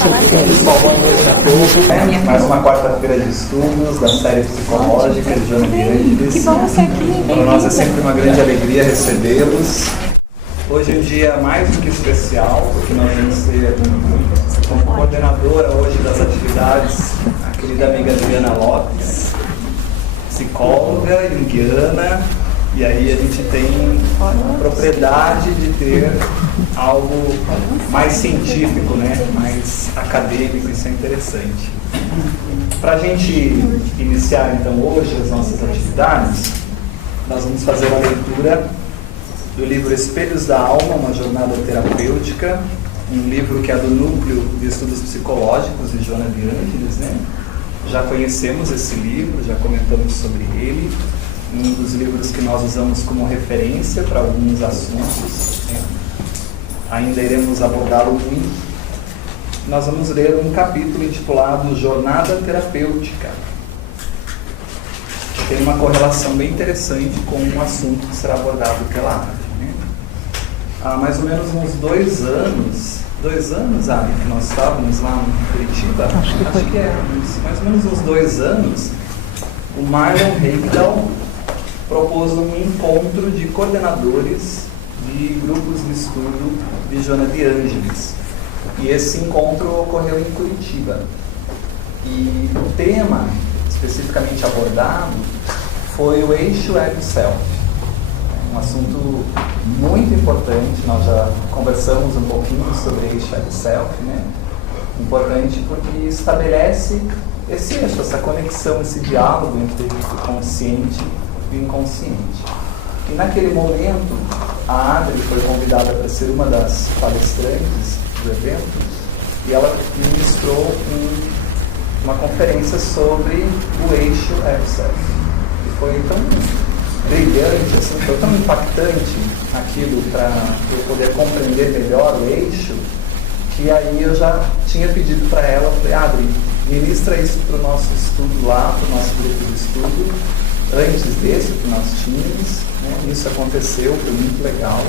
Pessoal, boa noite a todos. Mais uma quarta-feira de estudos da série psicológica de Joana de Ângeles. Que bom você aqui. Para nós é sempre uma grande alegria recebê-los. Hoje é um dia mais do que especial, porque nós vamos ter como coordenadora hoje das atividades a querida amiga Adriana Lopes, psicóloga junguiana. E aí a gente tem a propriedade de ter algo mais científico, né? Mais acadêmico, isso é interessante. Para a gente iniciar então hoje as nossas atividades, nós vamos fazer a leitura do livro Espelhos da Alma, uma jornada terapêutica, um livro que é do Núcleo de Estudos Psicológicos de Joana de Ângeles, né? Já conhecemos esse livro, já comentamos sobre ele. Um dos livros que nós usamos como referência para alguns assuntos, né? Ainda iremos abordá-lo muito. Nós vamos ler um capítulo intitulado Jornada Terapêutica, que tem uma correlação bem interessante com um assunto que será abordado pela Adri, né? Há mais ou menos uns 2 anos, Adri, que nós estávamos lá em Curitiba, acho que é, mais ou menos uns 2 anos, o Marlon Reigdal propôs um encontro de coordenadores de grupos de estudo de Joana de Ângeles. E esse encontro ocorreu em Curitiba. E o tema especificamente abordado foi o eixo ego-self. Um assunto muito importante, nós já conversamos um pouquinho sobre eixo ego-self, né? Importante porque estabelece esse eixo, essa conexão, esse diálogo entre o consciente e o inconsciente. E naquele momento, a Adri foi convidada para ser uma das palestrantes do evento e ela ministrou uma conferência sobre o eixo ego-self. E foi tão brilhante, assim, foi tão impactante aquilo para eu poder compreender melhor o eixo, que aí eu já tinha pedido para ela, falei, Adri, ministra isso para o nosso estudo lá, para o nosso grupo de estudo, antes desse que nós tínhamos, né? Isso aconteceu, foi muito legal.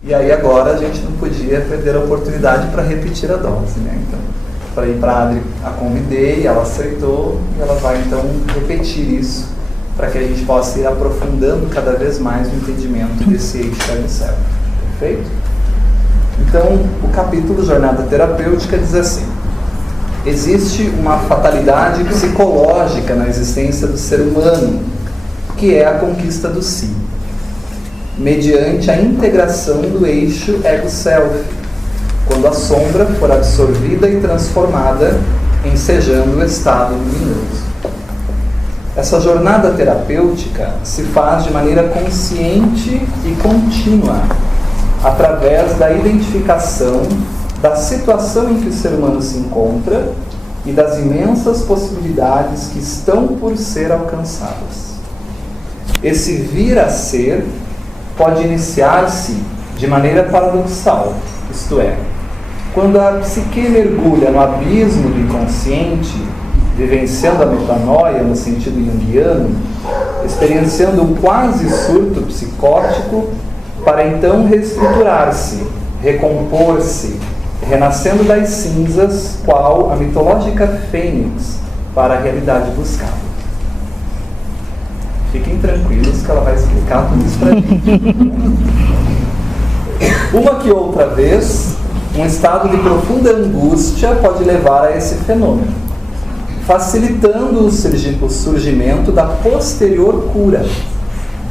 E aí agora a gente não podia perder a oportunidade para repetir a dose, né? Então, falei para a Adri, a convidei, ela aceitou, e ela vai então repetir isso, para que a gente possa ir aprofundando cada vez mais o entendimento desse eixo ego-self. Perfeito? Então, o capítulo Jornada Terapêutica diz assim: existe uma fatalidade psicológica na existência do ser humano, que é a conquista do si, mediante a integração do eixo ego-self, quando a sombra for absorvida e transformada, ensejando o estado luminoso. Essa jornada terapêutica se faz de maneira consciente e contínua, através da identificação da situação em que o ser humano se encontra e das imensas possibilidades que estão por ser alcançadas. Esse vir a ser pode iniciar-se de maneira paradoxal, isto é, quando a psique mergulha no abismo do inconsciente, vivenciando a metanoia no sentido junguiano, experienciando um quase surto psicótico, para então reestruturar-se, recompor-se, renascendo das cinzas, qual a mitológica fênix, para a realidade buscada. Fiquem tranquilos que ela vai explicar tudo isso para gente. Uma que outra vez, um estado de profunda angústia pode levar a esse fenômeno, facilitando o surgimento da posterior cura,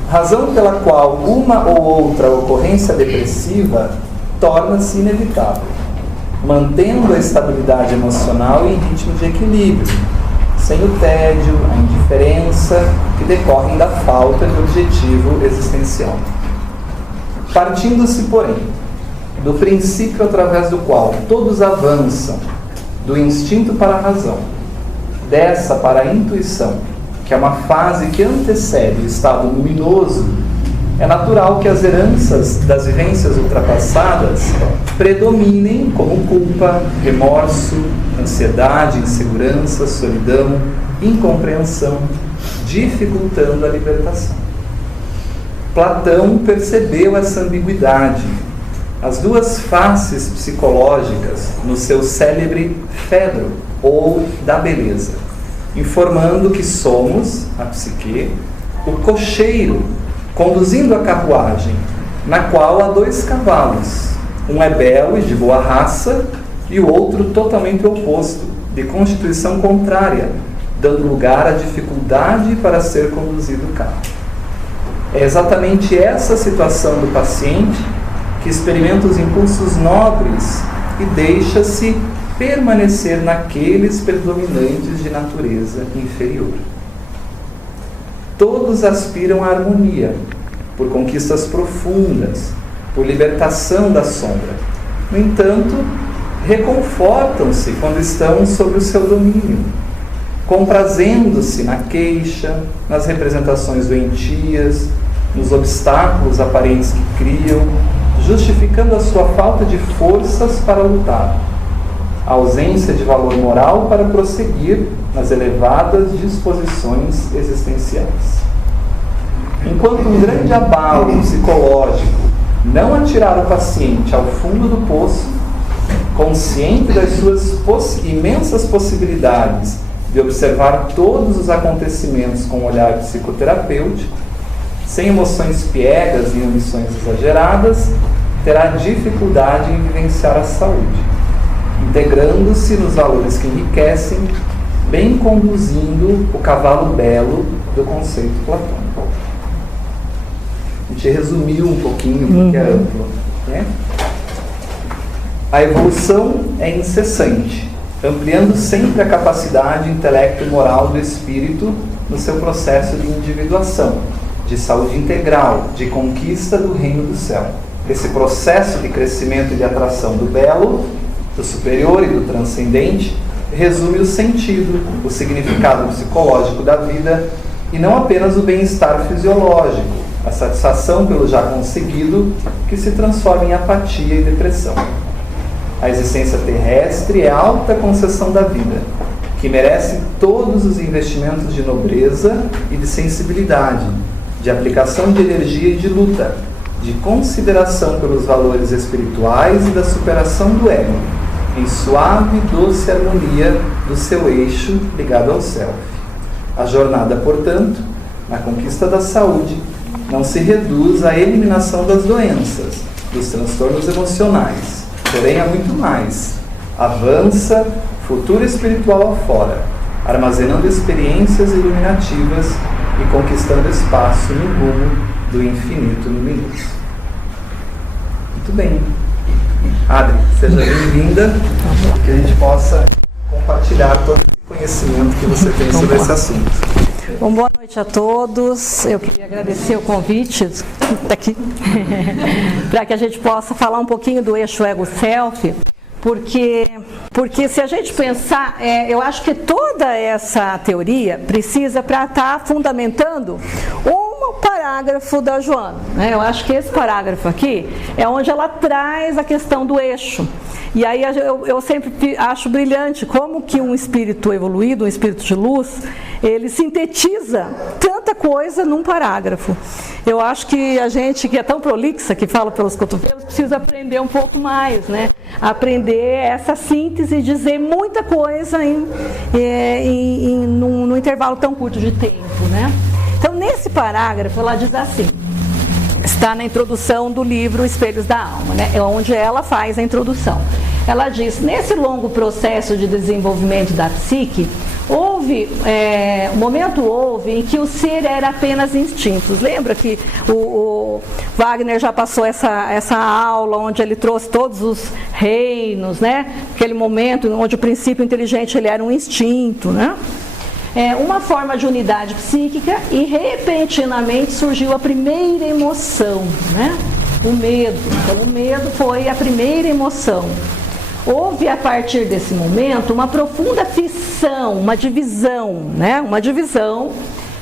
razão pela qual uma ou outra ocorrência depressiva torna-se inevitável, mantendo a estabilidade emocional em ritmo de equilíbrio, sem o tédio, a indiferença que decorrem da falta de objetivo existencial. Partindo-se, porém, do princípio através do qual todos avançam, do instinto para a razão, dessa para a intuição, que é uma fase que antecede o estado luminoso, é natural que as heranças das vivências ultrapassadas predominem como culpa, remorso, ansiedade, insegurança, solidão, incompreensão, dificultando a libertação. Platão percebeu essa ambiguidade as duas faces psicológicas no seu célebre Fedro, ou da beleza, informando que somos, a psique, o cocheiro conduzindo a carruagem, na qual há 2 cavalos, um é belo e de boa raça, e o outro totalmente oposto, de constituição contrária, dando lugar à dificuldade para ser conduzido o carro. É exatamente essa situação do paciente que experimenta os impulsos nobres e deixa-se permanecer naqueles predominantes de natureza inferior. Todos aspiram à harmonia, por conquistas profundas, por libertação da sombra. No entanto, reconfortam-se quando estão sob o seu domínio, comprazendo-se na queixa, nas representações doentias, nos obstáculos aparentes que criam, justificando a sua falta de forças para lutar, a ausência de valor moral para prosseguir nas elevadas disposições existenciais. Enquanto um grande abalo psicológico não atirar o paciente ao fundo do poço, consciente das suas imensas possibilidades de observar todos os acontecimentos com um olhar psicoterapêutico, sem emoções piegas e ambições exageradas, terá dificuldade em vivenciar a saúde, integrando-se nos valores que enriquecem, bem conduzindo o cavalo belo do conceito platônico. A gente resumiu um pouquinho porque é amplo, né? A evolução é incessante, ampliando sempre a capacidade intelecto e moral do espírito no seu processo de individuação, de saúde integral, de conquista do reino do céu. Esse processo de crescimento e de atração do belo, do superior e do transcendente, resume o sentido, o significado psicológico da vida e não apenas o bem-estar fisiológico, a satisfação pelo já conseguido, que se transforma em apatia e depressão. A existência terrestre é a alta concessão da vida, que merece todos os investimentos de nobreza e de sensibilidade, de aplicação de energia e de luta, de consideração pelos valores espirituais e da superação do ego, em suave e doce harmonia do seu eixo ligado ao self. A jornada, portanto, na conquista da saúde, não se reduz à eliminação das doenças, dos transtornos emocionais, porém há muito mais. Avança futuro espiritual afora, armazenando experiências iluminativas e conquistando espaço no rumo do infinito luminoso. Muito bem. Adri, seja bem-vinda, que a gente possa compartilhar todo o conhecimento que você tem sobre esse assunto. Bom, boa noite a todos. Eu queria agradecer o convite para que a gente possa falar um pouquinho do eixo ego-self, porque se a gente pensar, eu acho que toda essa teoria precisa para estar fundamentando um parágrafo da Joana, né? Eu acho que esse parágrafo aqui é onde ela traz a questão do eixo. E aí eu sempre acho brilhante como que um espírito evoluído, um espírito de luz, ele sintetiza tanta coisa num parágrafo. Eu acho que a gente que é tão prolixa, que fala pelos cotovelos, precisa aprender um pouco mais, né? Aprender essa síntese e dizer muita coisa num intervalo tão curto de tempo, né? Então, nesse parágrafo, ela diz assim, está na introdução do livro Espelhos da Alma, né? É onde ela faz a introdução. Ela diz, nesse longo processo de desenvolvimento da psique, um momento houve em que o ser era apenas instintos. Lembra que o Wagner já passou essa aula, onde ele trouxe todos os reinos, né? Aquele momento onde o princípio inteligente ele era um instinto, né? Uma forma de unidade psíquica e repentinamente surgiu a primeira emoção, né? O medo. Então, o medo foi a primeira emoção. Houve, a partir desse momento, uma profunda fissão, uma divisão, né? Uma divisão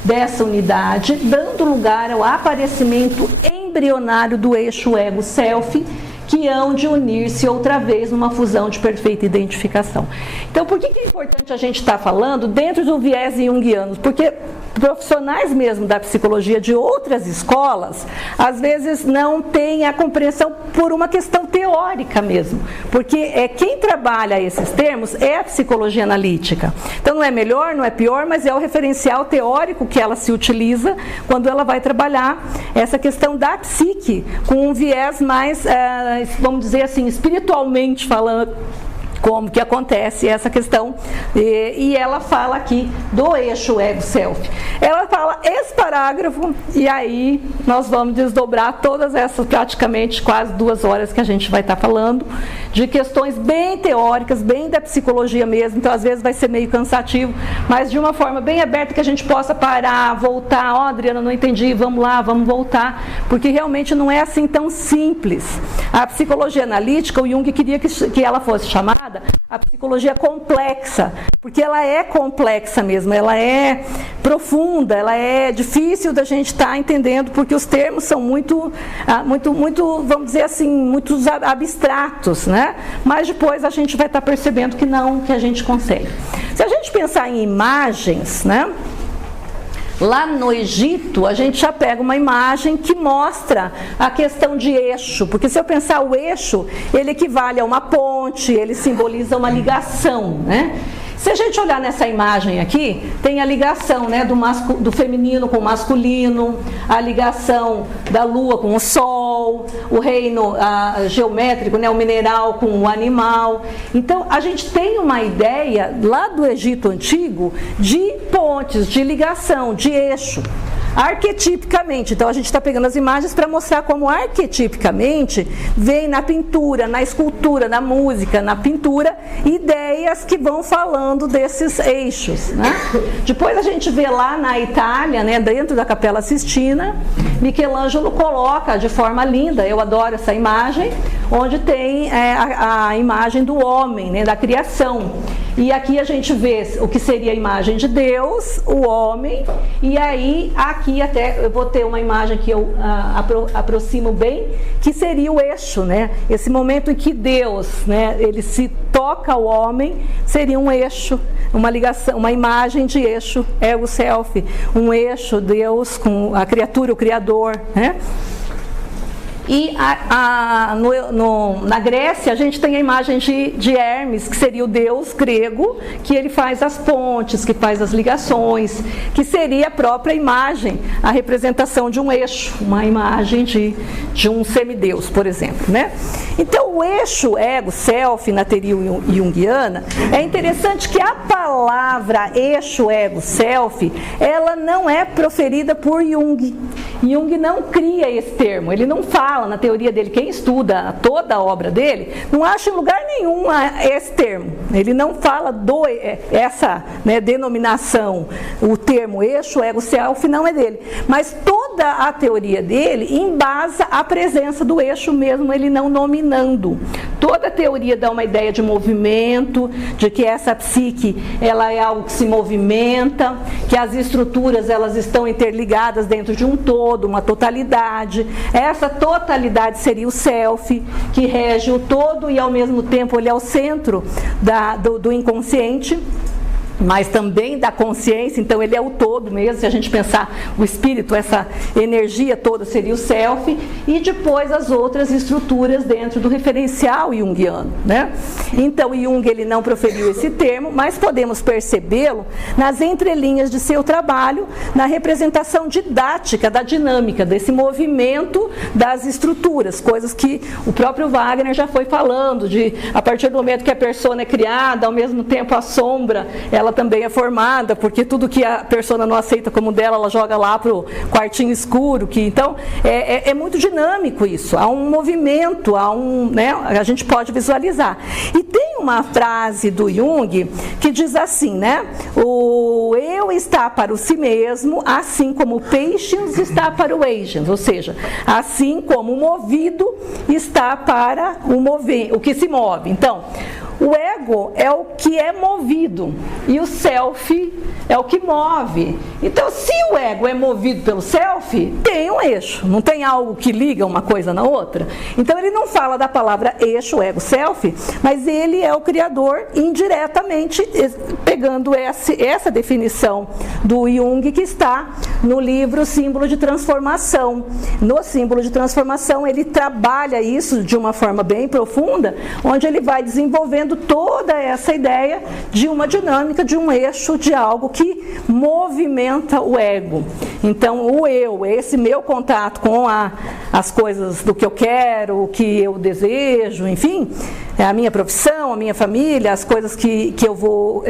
dessa unidade, dando lugar ao aparecimento embrionário do eixo ego-self, que hão de unir-se outra vez numa fusão de perfeita identificação. Então, por que é importante a gente estar falando dentro do viés junguiano? Porque profissionais mesmo da psicologia de outras escolas, às vezes não têm a compreensão por uma questão teórica mesmo, porque quem trabalha esses termos é a psicologia analítica. Então não é melhor, não é pior, mas é o referencial teórico que ela se utiliza quando ela vai trabalhar essa questão da psique, com um viés mais, vamos dizer assim, espiritualmente falando, como que acontece essa questão, e ela fala aqui do eixo ego-self. Ela fala esse parágrafo, e aí nós vamos desdobrar todas essas, praticamente quase 2 horas que a gente vai estar falando, de questões bem teóricas, bem da psicologia mesmo, então às vezes vai ser meio cansativo, mas de uma forma bem aberta que a gente possa parar, voltar, Adriana, não entendi, vamos lá, vamos voltar, porque realmente não é assim tão simples. A psicologia analítica, o Jung queria que ela fosse chamada a psicologia complexa, porque ela é complexa mesmo, ela é profunda, ela é difícil da gente estar entendendo, porque os termos são muito, vamos dizer assim, muito abstratos, né? Mas depois a gente vai estar percebendo que não, que a gente consegue. Se a gente pensar em imagens, né? Lá no Egito, a gente já pega uma imagem que mostra a questão de eixo, porque se eu pensar o eixo, ele equivale a uma ponte, ele simboliza uma ligação, né? Se a gente olhar nessa imagem aqui, tem a ligação, né, do feminino com o masculino, a ligação da lua com o sol, o reino geométrico, né, o mineral com o animal. Então, a gente tem uma ideia lá do Egito Antigo de pontes, de ligação, de eixo. Arquetipicamente, então a gente está pegando as imagens para mostrar como arquetipicamente vem na pintura, na escultura, na música, na pintura, ideias que vão falando desses eixos, né? Depois a gente vê lá na Itália, né, dentro da Capela Sistina, Michelangelo coloca de forma linda, eu adoro essa imagem, onde tem a imagem do homem, né, da criação. E aqui a gente vê o que seria a imagem de Deus, o homem, e aí aqui até eu vou ter uma imagem que eu aproximo bem, que seria o eixo, né? Esse momento em que Deus, né, ele se toca ao homem, seria um eixo, uma ligação, uma imagem de eixo, ego-self, um eixo, Deus com a criatura, o Criador, né? E na Grécia a gente tem a imagem de Hermes, que seria o deus grego, que ele faz as pontes, que faz as ligações, que seria a própria imagem, a representação de um eixo, uma imagem de um semideus, por exemplo, né? Então o eixo ego-self na teoria junguiana, é interessante que a palavra eixo ego-self, ela não é proferida por Jung. Jung não cria esse termo, ele não fala na teoria dele, quem estuda toda a obra dele, não acha em lugar nenhum esse termo. Ele não fala essa, né, denominação, o termo eixo, ego-self, não é dele. Mas toda a teoria dele embasa a presença do eixo mesmo, ele não nominando. Toda a teoria dá uma ideia de movimento, de que essa psique, ela é algo que se movimenta, que as estruturas, elas estão interligadas dentro de um todo, uma totalidade. Essa totalidade seria o self, que rege o todo e ao mesmo tempo ele é o centro do inconsciente, mas também da consciência, então ele é o todo mesmo. Se a gente pensar o espírito, essa energia toda seria o self, e depois as outras estruturas dentro do referencial junguiano, né? Então Jung, ele não proferiu esse termo, mas podemos percebê-lo nas entrelinhas de seu trabalho, na representação didática da dinâmica, desse movimento das estruturas, coisas que o próprio Wagner já foi falando, de a partir do momento que a persona é criada, ao mesmo tempo a sombra, ela também é formada, porque tudo que a persona não aceita como dela, ela joga lá para o quartinho escuro, que então é muito dinâmico isso, há um movimento, né, a gente pode visualizar. E tem uma frase do Jung que diz assim, né, o eu está para o si mesmo, assim como o patiens está para o agens, ou seja, assim como o movido está para o que se move. Então, o ego é o que é movido, e o self é o que move. Então, se o ego é movido pelo self, tem um eixo, não tem algo que liga uma coisa na outra. Então, ele não fala da palavra eixo, ego, self, mas ele é o criador indiretamente, pegando essa definição do Jung, que está no livro Símbolo de Transformação. No Símbolo de Transformação, ele trabalha isso de uma forma bem profunda, onde ele vai desenvolvendo toda essa ideia de uma dinâmica, de um eixo, de algo que movimenta o ego. Então, o eu, esse meu contato com as coisas do que eu quero, o que eu desejo, enfim, a minha profissão, a minha família, as coisas que eu vou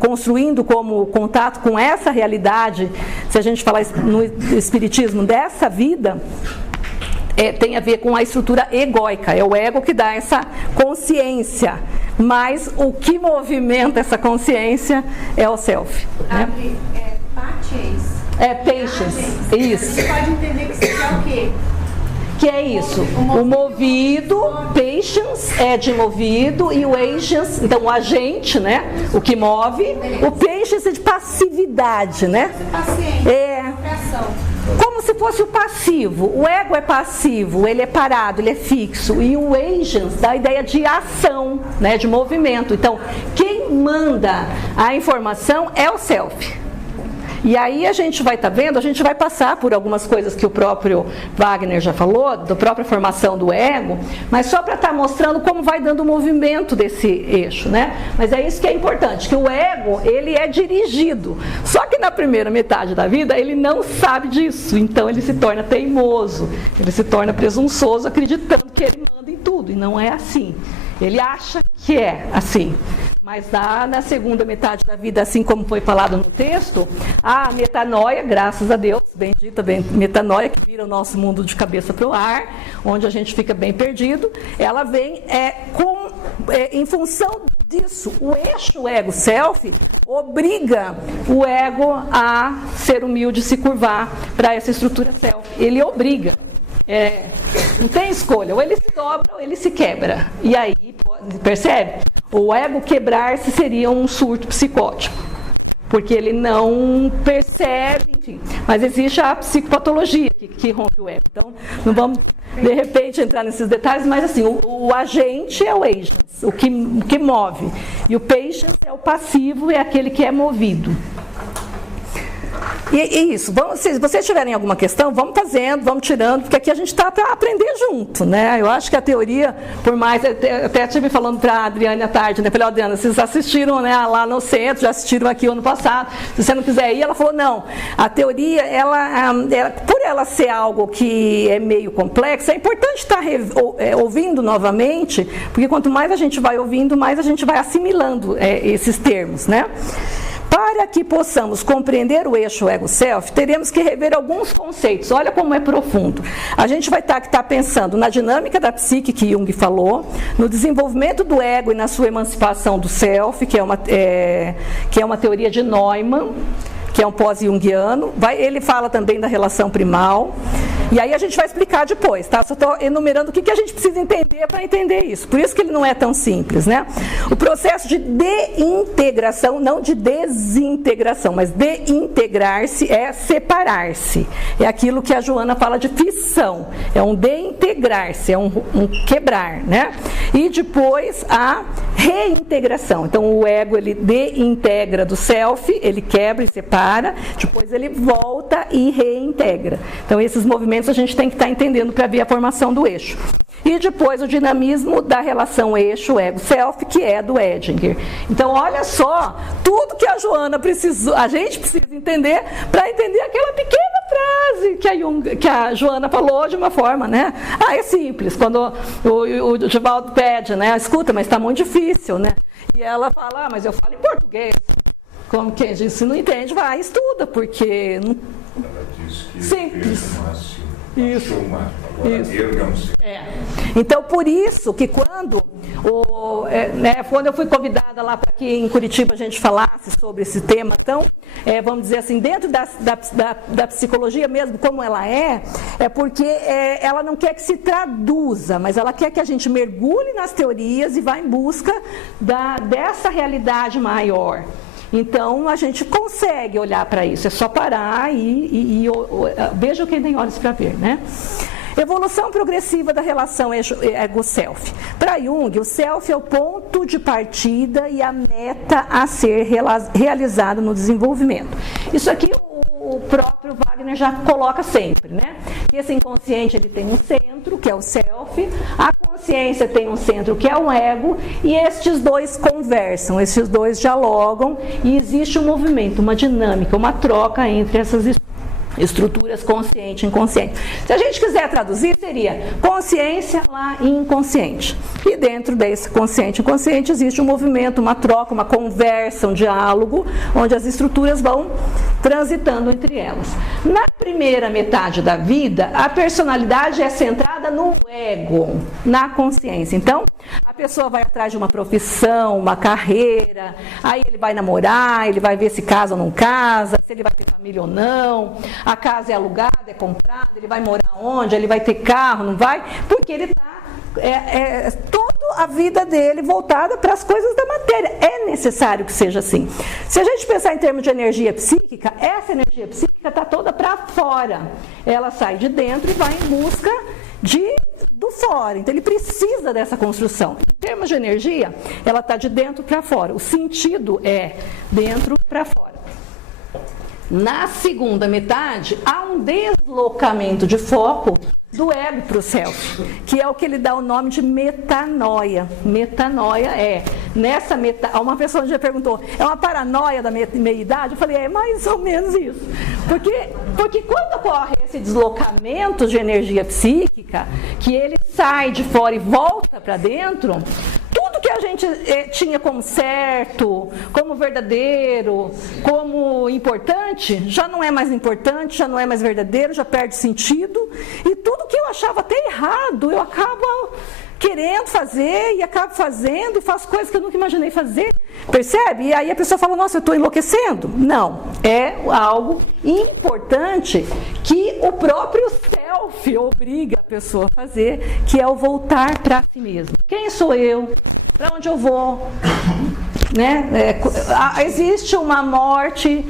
construindo como contato com essa realidade, se a gente falar no espiritismo, dessa vida, tem a ver com a estrutura egóica, é o ego que dá essa consciência, mas o que movimenta essa consciência é o self. Né? Patience. Isso. Você pode entender que isso é o quê? Que é isso, o movido, patience é de movido, e o agence, então o agente, né, o que move, o patience é de passividade, né? Paciência, como se fosse o passivo. O ego é passivo, ele é parado, ele é fixo, e o agence dá a ideia de ação, né, de movimento. Então, quem manda a informação é o self. E aí a gente vai vendo, a gente vai passar por algumas coisas que o próprio Wagner já falou, da própria formação do ego, mas só para estar mostrando como vai dando o movimento desse eixo, né? Mas é isso que é importante, que o ego, ele é dirigido. Só que na primeira metade da vida, ele não sabe disso, então ele se torna teimoso, ele se torna presunçoso, acreditando que ele manda em tudo, e não é assim. Ele acha que é assim. Mas na segunda metade da vida, assim como foi falado no texto, a metanoia, graças a Deus, bendita metanoia, que vira o nosso mundo de cabeça para o ar, onde a gente fica bem perdido, ela vem em função disso. O eixo ego-self obriga o ego a ser humilde, se curvar para essa estrutura self. Ele obriga. Não tem escolha, ou ele se dobra ou ele se quebra. E aí, percebe? O ego quebrar-se seria um surto psicótico, porque ele não percebe, enfim. Mas existe a psicopatologia que rompe o ego. Então, não vamos, de repente, entrar nesses detalhes, mas assim, o agente é o agent, o que move. E o patient é o passivo, é aquele que é movido. E isso, se vocês tiverem alguma questão, vamos fazendo, vamos tirando, porque aqui a gente está para aprender junto, né? Eu acho que a teoria, por mais, até estive falando para a Adriane à tarde, né? Falei, Adriana, vocês assistiram, né, lá no centro, já assistiram aqui ano passado, se você não quiser ir, ela falou, não, a teoria, por ela ser algo que é meio complexo, é importante estar ouvindo novamente, porque quanto mais a gente vai ouvindo, mais a gente vai assimilando esses termos, né? Para que possamos compreender o eixo ego-self, teremos que rever alguns conceitos. Olha como é profundo. A gente vai estar pensando na dinâmica da psique, que Jung falou, no desenvolvimento do ego e na sua emancipação do self, que é uma teoria de Neumann, que é um pós-junguiano. Ele fala também da relação primal. E aí a gente vai explicar depois, tá? Só estou enumerando o que a gente precisa entender para entender isso. Por isso que ele não é tão simples, né? O processo de deintegração, não de desintegração, mas deintegrar-se é separar-se. É aquilo que a Joana fala de fissão. É um deintegrar-se, é um quebrar, né? E depois a reintegração. Então o ego, ele deintegra do self, ele quebra e separa, depois ele volta e reintegra. Então esses movimentos a gente tem que estar entendendo para ver a formação do eixo. E depois o dinamismo da relação eixo, ego, self, que é do Edinger. Então olha só, tudo que a Joana precisou, a gente precisa entender para entender aquela pequena frase que a Joana falou de uma forma, né? É simples, quando o Divaldo pede, né? Escuta, mas está muito difícil, né? E ela fala, mas eu falo em português. Como quem diz, se não entende, vai, estuda, porque... Ela diz que simples. Isso. Então, por isso que quando eu fui convidada lá para que em Curitiba a gente falasse sobre esse tema, então, vamos dizer assim, dentro da psicologia mesmo, como ela é porque ela não quer que se traduza, mas ela quer que a gente mergulhe nas teorias e vá em busca dessa realidade maior. Então, a gente consegue olhar para isso, é só parar e veja quem tem olhos para ver, né? Evolução progressiva da relação ego-self. Para Jung, o self é o ponto de partida e a meta a ser realizada no desenvolvimento. Isso aqui o próprio Wagner já coloca sempre, né? Que esse inconsciente ele tem um centro, que é o self, a consciência tem um centro, que é o ego, e estes dois conversam, estes dois dialogam, e existe um movimento, uma dinâmica, uma troca entre essas estruturas consciente e inconsciente. Se a gente quiser traduzir, seria consciência lá e inconsciente. E dentro desse consciente e inconsciente existe um movimento, uma troca, uma conversa, um diálogo, onde as estruturas vão transitando entre elas. Na primeira metade da vida, a personalidade é centrada no ego, na consciência. Então, a pessoa vai atrás de uma profissão, uma carreira, aí ele vai namorar, ele vai ver se casa ou não casa, se ele vai ter família ou não, a casa é alugada, é comprada, ele vai morar onde, ele vai ter carro, não vai? Porque ele está toda a vida dele voltada para as coisas da matéria. É necessário que seja assim. Se a gente pensar em termos de energia psíquica, essa energia psíquica está toda para fora. Ela sai de dentro e vai em busca do fora. Então ele precisa dessa construção. Em termos de energia, ela está de dentro para fora. O sentido é dentro para fora. Na segunda metade, há um deslocamento de foco do ego para o self, que é o que ele dá o nome de metanoia. Metanoia uma pessoa já perguntou, é uma paranoia da meia-idade? Eu falei, é mais ou menos isso. Porque quando ocorre esse deslocamento de energia psíquica, que ele sai de fora e volta para dentro, tudo que a gente tinha como certo, como verdadeiro, como importante, já não é mais importante, já não é mais verdadeiro, já perde sentido. E tudo que eu achava até errado, eu acabo querendo fazer e acabo fazendo e faço coisas que eu nunca imaginei fazer. Percebe? E aí a pessoa fala, nossa, eu estou enlouquecendo. Não, é algo importante que o próprio self obriga a pessoa a fazer, que é o voltar para si mesmo. Quem sou eu? Para onde eu vou? Né? Existe uma morte,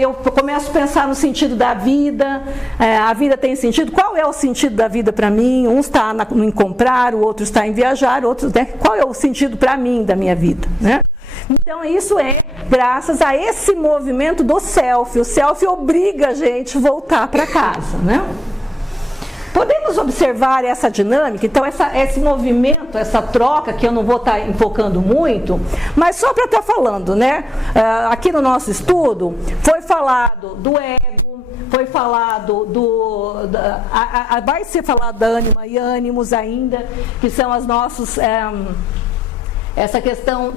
eu começo a pensar no sentido da vida, a vida tem sentido, qual é o sentido da vida para mim? Um está em comprar, o outro está em viajar, outro, né? Qual é o sentido para mim da minha vida? Né? Então isso é graças a esse movimento do self. O self obriga a gente a voltar para casa, né? Podemos observar essa dinâmica, então esse movimento, essa troca, que eu não vou estar enfocando muito, mas só para estar falando, né? Aqui no nosso estudo, foi falado do ego, foi falado vai ser falado da ânima e ânimos ainda, que são as nossas... essa questão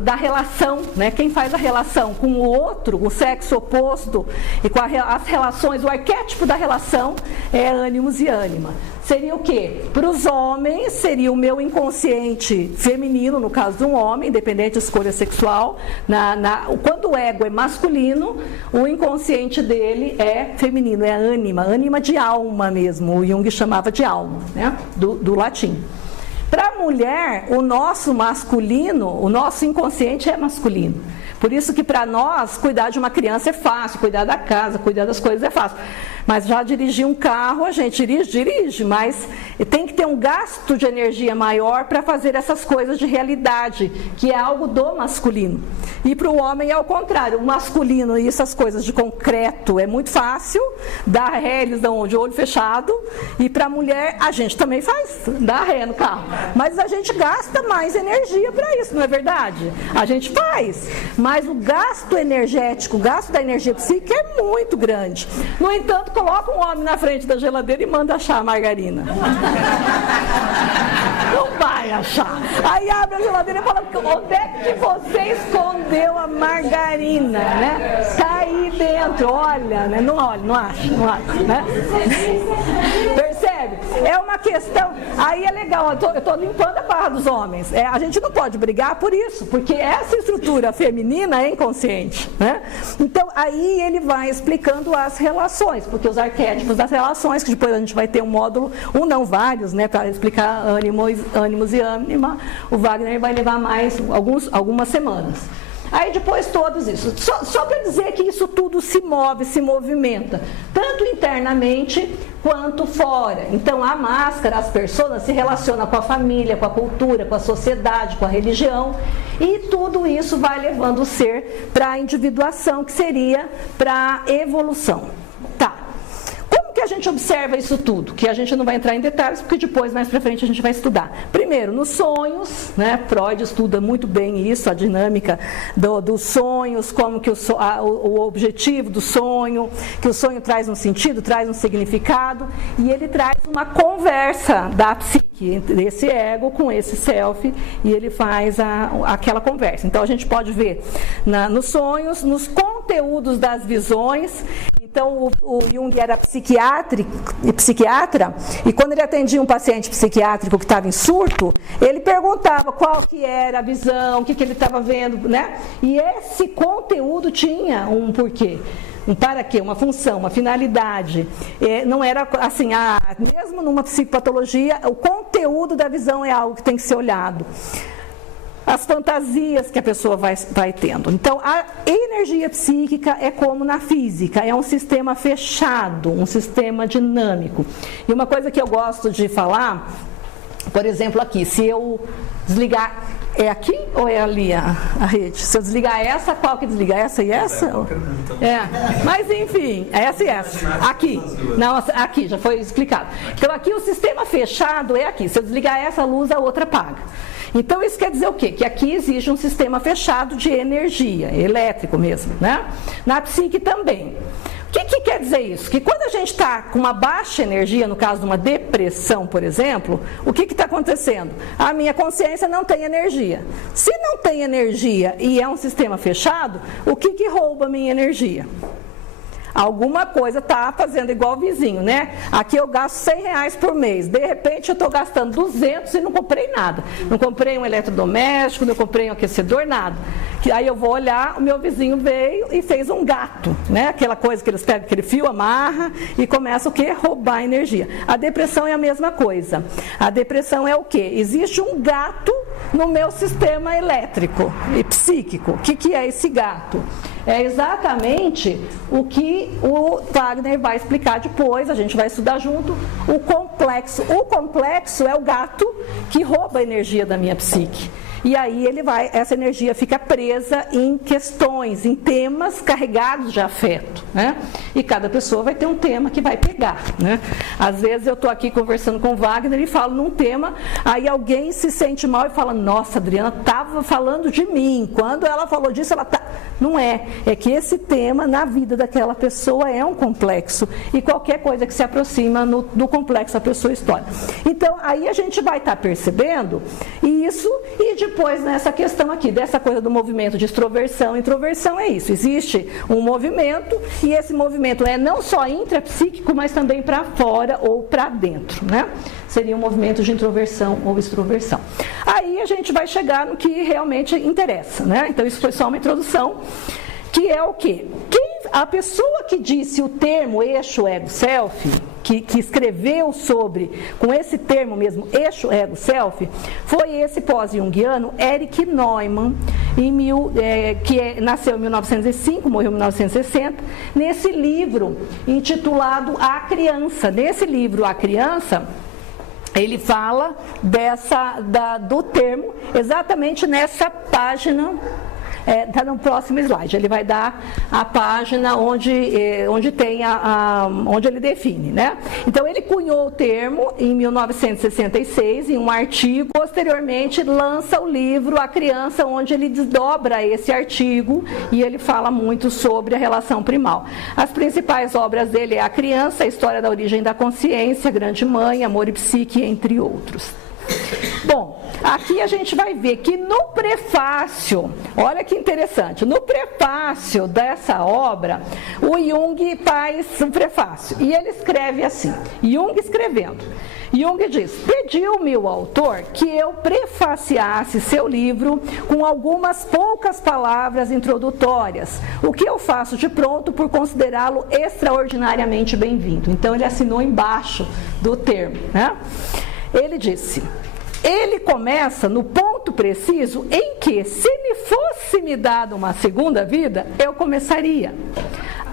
da relação, né? Quem faz a relação com o outro, o sexo oposto, e com as relações, o arquétipo da relação é ânimos e ânima. Seria o quê? Para os homens, seria o meu inconsciente feminino, no caso de um homem, independente de escolha sexual. Quando o ego é masculino, o inconsciente dele é feminino, é ânima de alma mesmo. O Jung chamava de alma, né? do latim. Para a mulher, o nosso masculino, o nosso inconsciente é masculino. Por isso que para nós, cuidar de uma criança é fácil, cuidar da casa, cuidar das coisas é fácil. Mas já dirigir um carro, a gente dirige, mas tem que ter um gasto de energia maior para fazer essas coisas de realidade, que é algo do masculino. E para o homem é o contrário, o masculino e essas coisas de concreto é muito fácil, dá ré, eles dão de olho fechado, e para a mulher a gente também faz, dá ré no carro. Mas a gente gasta mais energia para isso, não é verdade? A gente faz, mas o gasto energético, o gasto da energia psíquica é muito grande. No entanto, coloca um homem na frente da geladeira e manda achar a margarina. Não vai achar. Aí abre a geladeira e fala, onde é que você escondeu a margarina, né? Tá aí dentro, olha, né? Não olha, não acha, né? Percebe? É uma questão, aí é legal, eu tô limpando a barra dos homens. A gente não pode brigar por isso, porque essa estrutura feminina é inconsciente, né? Então, aí ele vai explicando as relações, porque os arquétipos das relações, que depois a gente vai ter um módulo, não vários, né, para explicar ânimos e ânima, o Wagner vai levar mais algumas semanas. Aí depois todos isso. Só para dizer que isso tudo se move, se movimenta, tanto internamente quanto fora. Então a máscara, as pessoas se relacionam com a família, com a cultura, com a sociedade, com a religião, e tudo isso vai levando o ser para a individuação, que seria para a evolução. Tá. Como que a gente observa isso tudo? Que a gente não vai entrar em detalhes, porque depois, mais para frente, a gente vai estudar. Primeiro, nos sonhos, né? Freud estuda muito bem isso, a dinâmica dos sonhos, como que o objetivo do sonho, que o sonho traz um sentido, traz um significado, e ele traz uma conversa da psique, desse ego com esse self, e ele faz aquela conversa. Então, a gente pode ver nos sonhos, nos conteúdos das visões. Então, o Jung era psiquiatra, e quando ele atendia um paciente psiquiátrico que estava em surto, ele perguntava qual que era a visão, o que ele estava vendo, né? E esse conteúdo tinha um porquê. Um para quê? Uma função, uma finalidade. Não era assim, mesmo numa psicopatologia, o conteúdo da visão é algo que tem que ser olhado. As fantasias que a pessoa vai tendo. Então, a energia psíquica é como na física, é um sistema fechado, um sistema dinâmico. E uma coisa que eu gosto de falar, por exemplo, aqui, se eu desligar, é aqui ou é ali a rede? Se eu desligar essa, qual que desliga? Essa e essa? Mas enfim, essa e essa. Aqui. Não, aqui, já foi explicado. Então, aqui o sistema fechado é aqui. Se eu desligar essa luz, a outra apaga. Então, isso quer dizer o quê? Que aqui existe um sistema fechado de energia, elétrico mesmo, né? Na psique também. O que quer dizer isso? Que quando a gente está com uma baixa energia, no caso de uma depressão, por exemplo, o que está acontecendo? A minha consciência não tem energia. Se não tem energia e é um sistema fechado, o que rouba a minha energia? Alguma coisa está fazendo igual o vizinho, né? Aqui eu gasto R$100 por mês. De repente eu estou gastando 200 e não comprei nada. Não comprei um eletrodoméstico, não comprei um aquecedor, nada. Aí eu vou olhar, o meu vizinho veio e fez um gato, né? Aquela coisa que eles pegam aquele fio, amarra e começa o quê? Roubar energia. A depressão é a mesma coisa. A depressão é o quê? Existe um gato no meu sistema elétrico e psíquico. O que é esse gato? É exatamente o que o Wagner vai explicar depois, a gente vai estudar junto, o complexo. O complexo é o gato que rouba a energia da minha psique. E aí essa energia fica presa em questões, em temas carregados de afeto, né? E cada pessoa vai ter um tema que vai pegar, né? Às vezes eu estou aqui conversando com o Wagner e falo num tema, aí alguém se sente mal e fala, nossa, a Adriana estava falando de mim, quando ela falou disso, ela tá... Não é que esse tema na vida daquela pessoa é um complexo, e qualquer coisa que se aproxima do complexo a pessoa estoura. Então, aí a gente vai estar percebendo isso, e depois nessa questão aqui, dessa coisa do movimento de extroversão, introversão é isso, existe um movimento, e esse movimento é não só intrapsíquico, mas também para fora ou para dentro, né? Seria um movimento de introversão ou extroversão. Aí a gente vai chegar no que realmente interessa, né? Então isso foi só uma introdução, que é o quê? A pessoa que disse o termo eixo ego self, que escreveu com esse termo mesmo, eixo ego self, foi esse pós-junguiano Erich Neumann, nasceu em 1905, morreu em 1960, nesse livro intitulado A Criança. Nesse livro, A Criança, ele fala do termo exatamente nessa página. Está no próximo slide, ele vai dar a página onde ele define, né? Então ele cunhou o termo em 1966 em um artigo, posteriormente lança o livro A Criança, onde ele desdobra esse artigo e ele fala muito sobre a relação primal. As principais obras dele é A Criança, a História da Origem da Consciência, Grande Mãe, Amor e Psique, entre outros. Bom, aqui a gente vai ver que no prefácio, olha que interessante, no prefácio dessa obra, o Jung faz um prefácio, e ele escreve assim, Jung escrevendo, Jung diz, pediu-me o autor que eu prefaciasse seu livro com algumas poucas palavras introdutórias, o que eu faço de pronto por considerá-lo extraordinariamente bem-vindo. Então ele assinou embaixo do termo, né? Ele disse, ele começa no ponto ponto preciso em que, se me fosse me dado uma segunda vida, eu começaria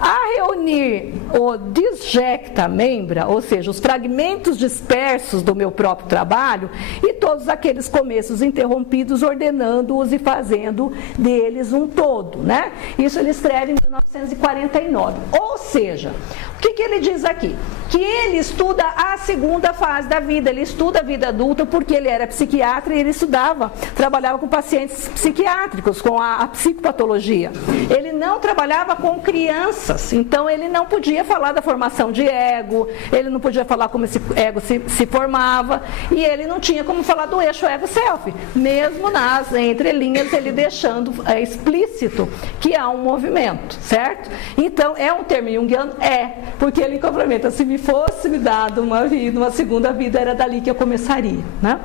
a reunir o disjecta membra, ou seja, os fragmentos dispersos do meu próprio trabalho e todos aqueles começos interrompidos, ordenando-os e fazendo deles um todo, né? Isso ele escreve em 1949. Ou seja, o que ele diz aqui? Que ele estuda a segunda fase da vida, ele estuda a vida adulta porque ele era psiquiatra e ele trabalhava com pacientes psiquiátricos, com a psicopatologia. Ele não trabalhava com crianças. Então ele não podia falar da formação de ego, ele não podia falar como esse ego se formava, e ele não tinha como falar do eixo ego-self, mesmo nas entrelinhas ele deixando explícito que há um movimento, certo? Então é um termo junguiano? Porque ele complementa, se me fosse me dado uma vida, uma segunda vida, era dali que eu começaria, né?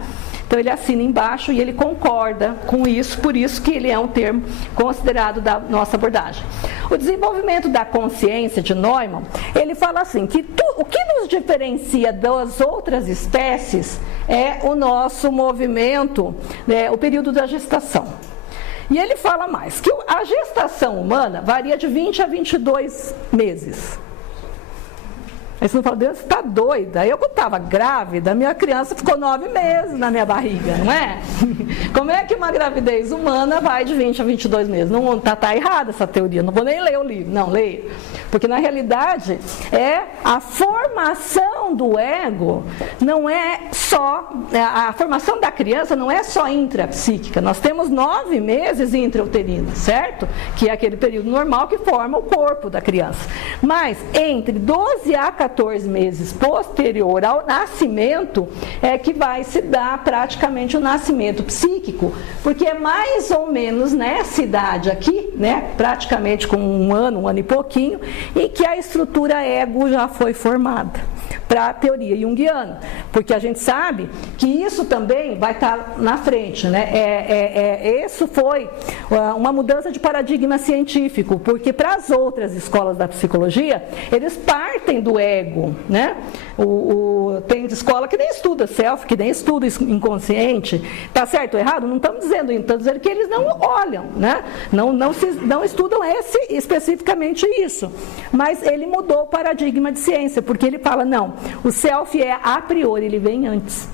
Então ele assina embaixo e ele concorda com isso, por isso que ele é um termo considerado da nossa abordagem. O desenvolvimento da consciência de Neumann, ele fala assim, que o que nos diferencia das outras espécies é o nosso movimento, o período da gestação. E ele fala mais, que a gestação humana varia de 20 a 22 meses. Aí você não fala, Deus, você está doida? Eu estava grávida, minha criança ficou 9 meses na minha barriga, não é? Como é que uma gravidez humana vai de 20 a 22 meses? Não está errada essa teoria, não vou nem ler o livro, não, leia. Porque na realidade, a formação do ego não é só, a formação da criança não é só intrapsíquica, nós temos 9 meses intrauterino, certo? Que é aquele período normal que forma o corpo da criança. Mas entre 12 a 14 meses posterior ao nascimento é que vai se dar praticamente o nascimento psíquico, porque é mais ou menos nessa idade aqui, né, praticamente com um ano e pouquinho, em que a estrutura ego já foi formada para a teoria junguiana, porque a gente sabe que isso também vai estar na frente, né? Isso foi uma mudança de paradigma científico, porque para as outras escolas da psicologia, eles partem do ego, né? Tem escola que nem estuda self, que nem estuda inconsciente, tá certo ou errado? Não estamos dizendo isso, estamos dizendo que eles não olham, né? Não estudam especificamente isso, mas ele mudou o paradigma de ciência, porque ele fala, não, o self a priori, ele vem antes.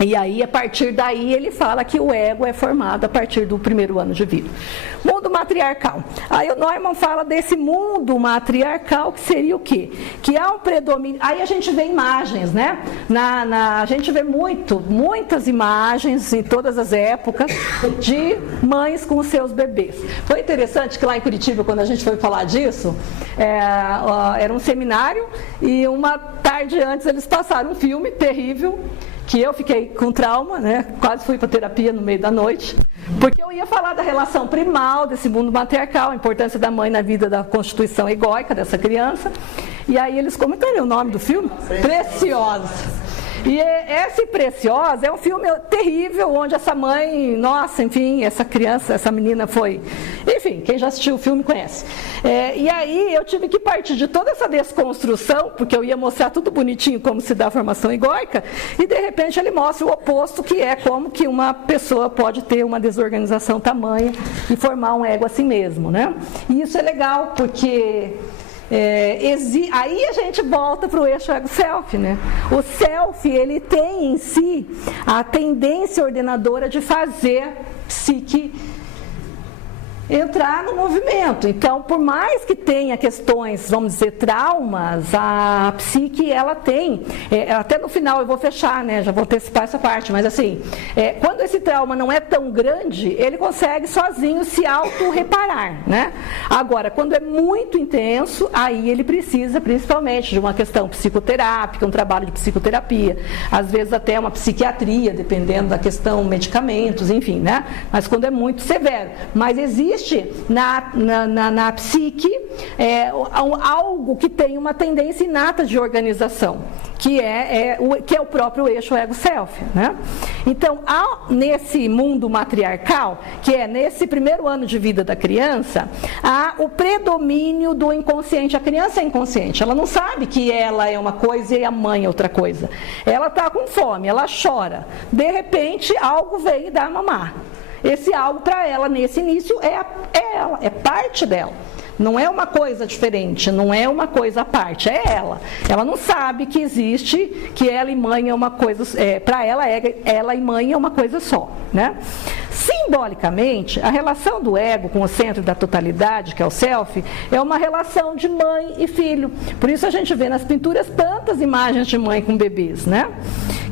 E aí, a partir daí, ele fala que o ego é formado a partir do primeiro ano de vida. Mundo matriarcal. Aí o Neumann fala desse mundo matriarcal, que seria o quê? Que há um predomínio... Aí a gente vê imagens, né? A gente vê muitas imagens em todas as épocas de mães com os seus bebês. Foi interessante que lá em Curitiba, quando a gente foi falar disso, era um seminário e uma tarde antes eles passaram um filme terrível, que eu fiquei com trauma, né? Quase fui para terapia no meio da noite, porque eu ia falar da relação primal desse mundo matriarcal, a importância da mãe na vida da constituição egóica dessa criança. E aí eles comentaram o nome do filme? Preciosa. E esse Preciosa é um filme terrível, onde essa mãe, nossa, enfim, essa criança, essa menina foi... Enfim, quem já assistiu o filme conhece. E aí eu tive que partir de toda essa desconstrução, porque eu ia mostrar tudo bonitinho como se dá a formação egóica, e de repente ele mostra o oposto, que é como que uma pessoa pode ter uma desorganização tamanha e formar um ego assim mesmo, né? E isso é legal, porque... aí a gente volta para o eixo ego-self, né? O self, ele tem em si a tendência ordenadora de fazer psique entrar no movimento. Então, por mais que tenha questões, vamos dizer, traumas, a psique, ela tem, até no final eu vou fechar, né, já vou antecipar essa parte, mas assim, quando esse trauma não é tão grande, ele consegue sozinho se auto-reparar, né? Agora, quando é muito intenso, aí ele precisa, principalmente, de uma questão psicoterápica, um trabalho de psicoterapia, às vezes até uma psiquiatria, dependendo da questão, medicamentos, enfim, né? Mas quando é muito severo. Mas existe existe na psique algo que tem uma tendência inata de organização, que é o próprio eixo ego-self, né? Então, nesse mundo matriarcal, que é nesse primeiro ano de vida da criança, há o predomínio do inconsciente. A criança é inconsciente, ela não sabe que ela é uma coisa e a mãe é outra coisa. Ela está com fome, ela chora. De repente, algo vem e dá a mamar. Esse algo para ela, nesse início, é ela, é parte dela. Não é uma coisa diferente, não é uma coisa à parte, é ela. Ela não sabe que existe, que ela e mãe é uma coisa, para ela, ela e mãe é uma coisa só, né? Simbolicamente, a relação do ego com o centro da totalidade, que é o self, é uma relação de mãe e filho. Por isso a gente vê nas pinturas tantas imagens de mãe com bebês, né?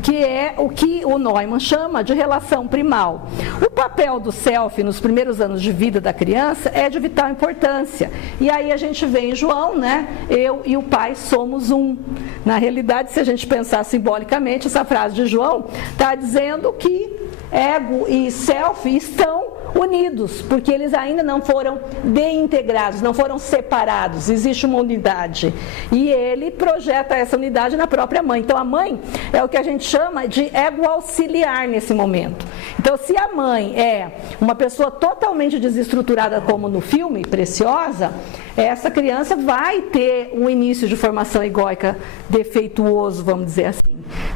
Que é o que o Neumann chama de relação primal. O papel do self nos primeiros anos de vida da criança é de vital importância. E aí a gente vê em João, né? Eu e o Pai somos um. Na realidade, se a gente pensar simbolicamente, essa frase de João está dizendo que ego e self estão unidos, porque eles ainda não foram desintegrados, não foram separados, existe uma unidade. E ele projeta essa unidade na própria mãe. Então a mãe é o que a gente chama de ego auxiliar nesse momento. Então se a mãe é uma pessoa totalmente desestruturada, como no filme Preciosa, essa criança vai ter um início de formação egóica defeituoso, vamos dizer assim.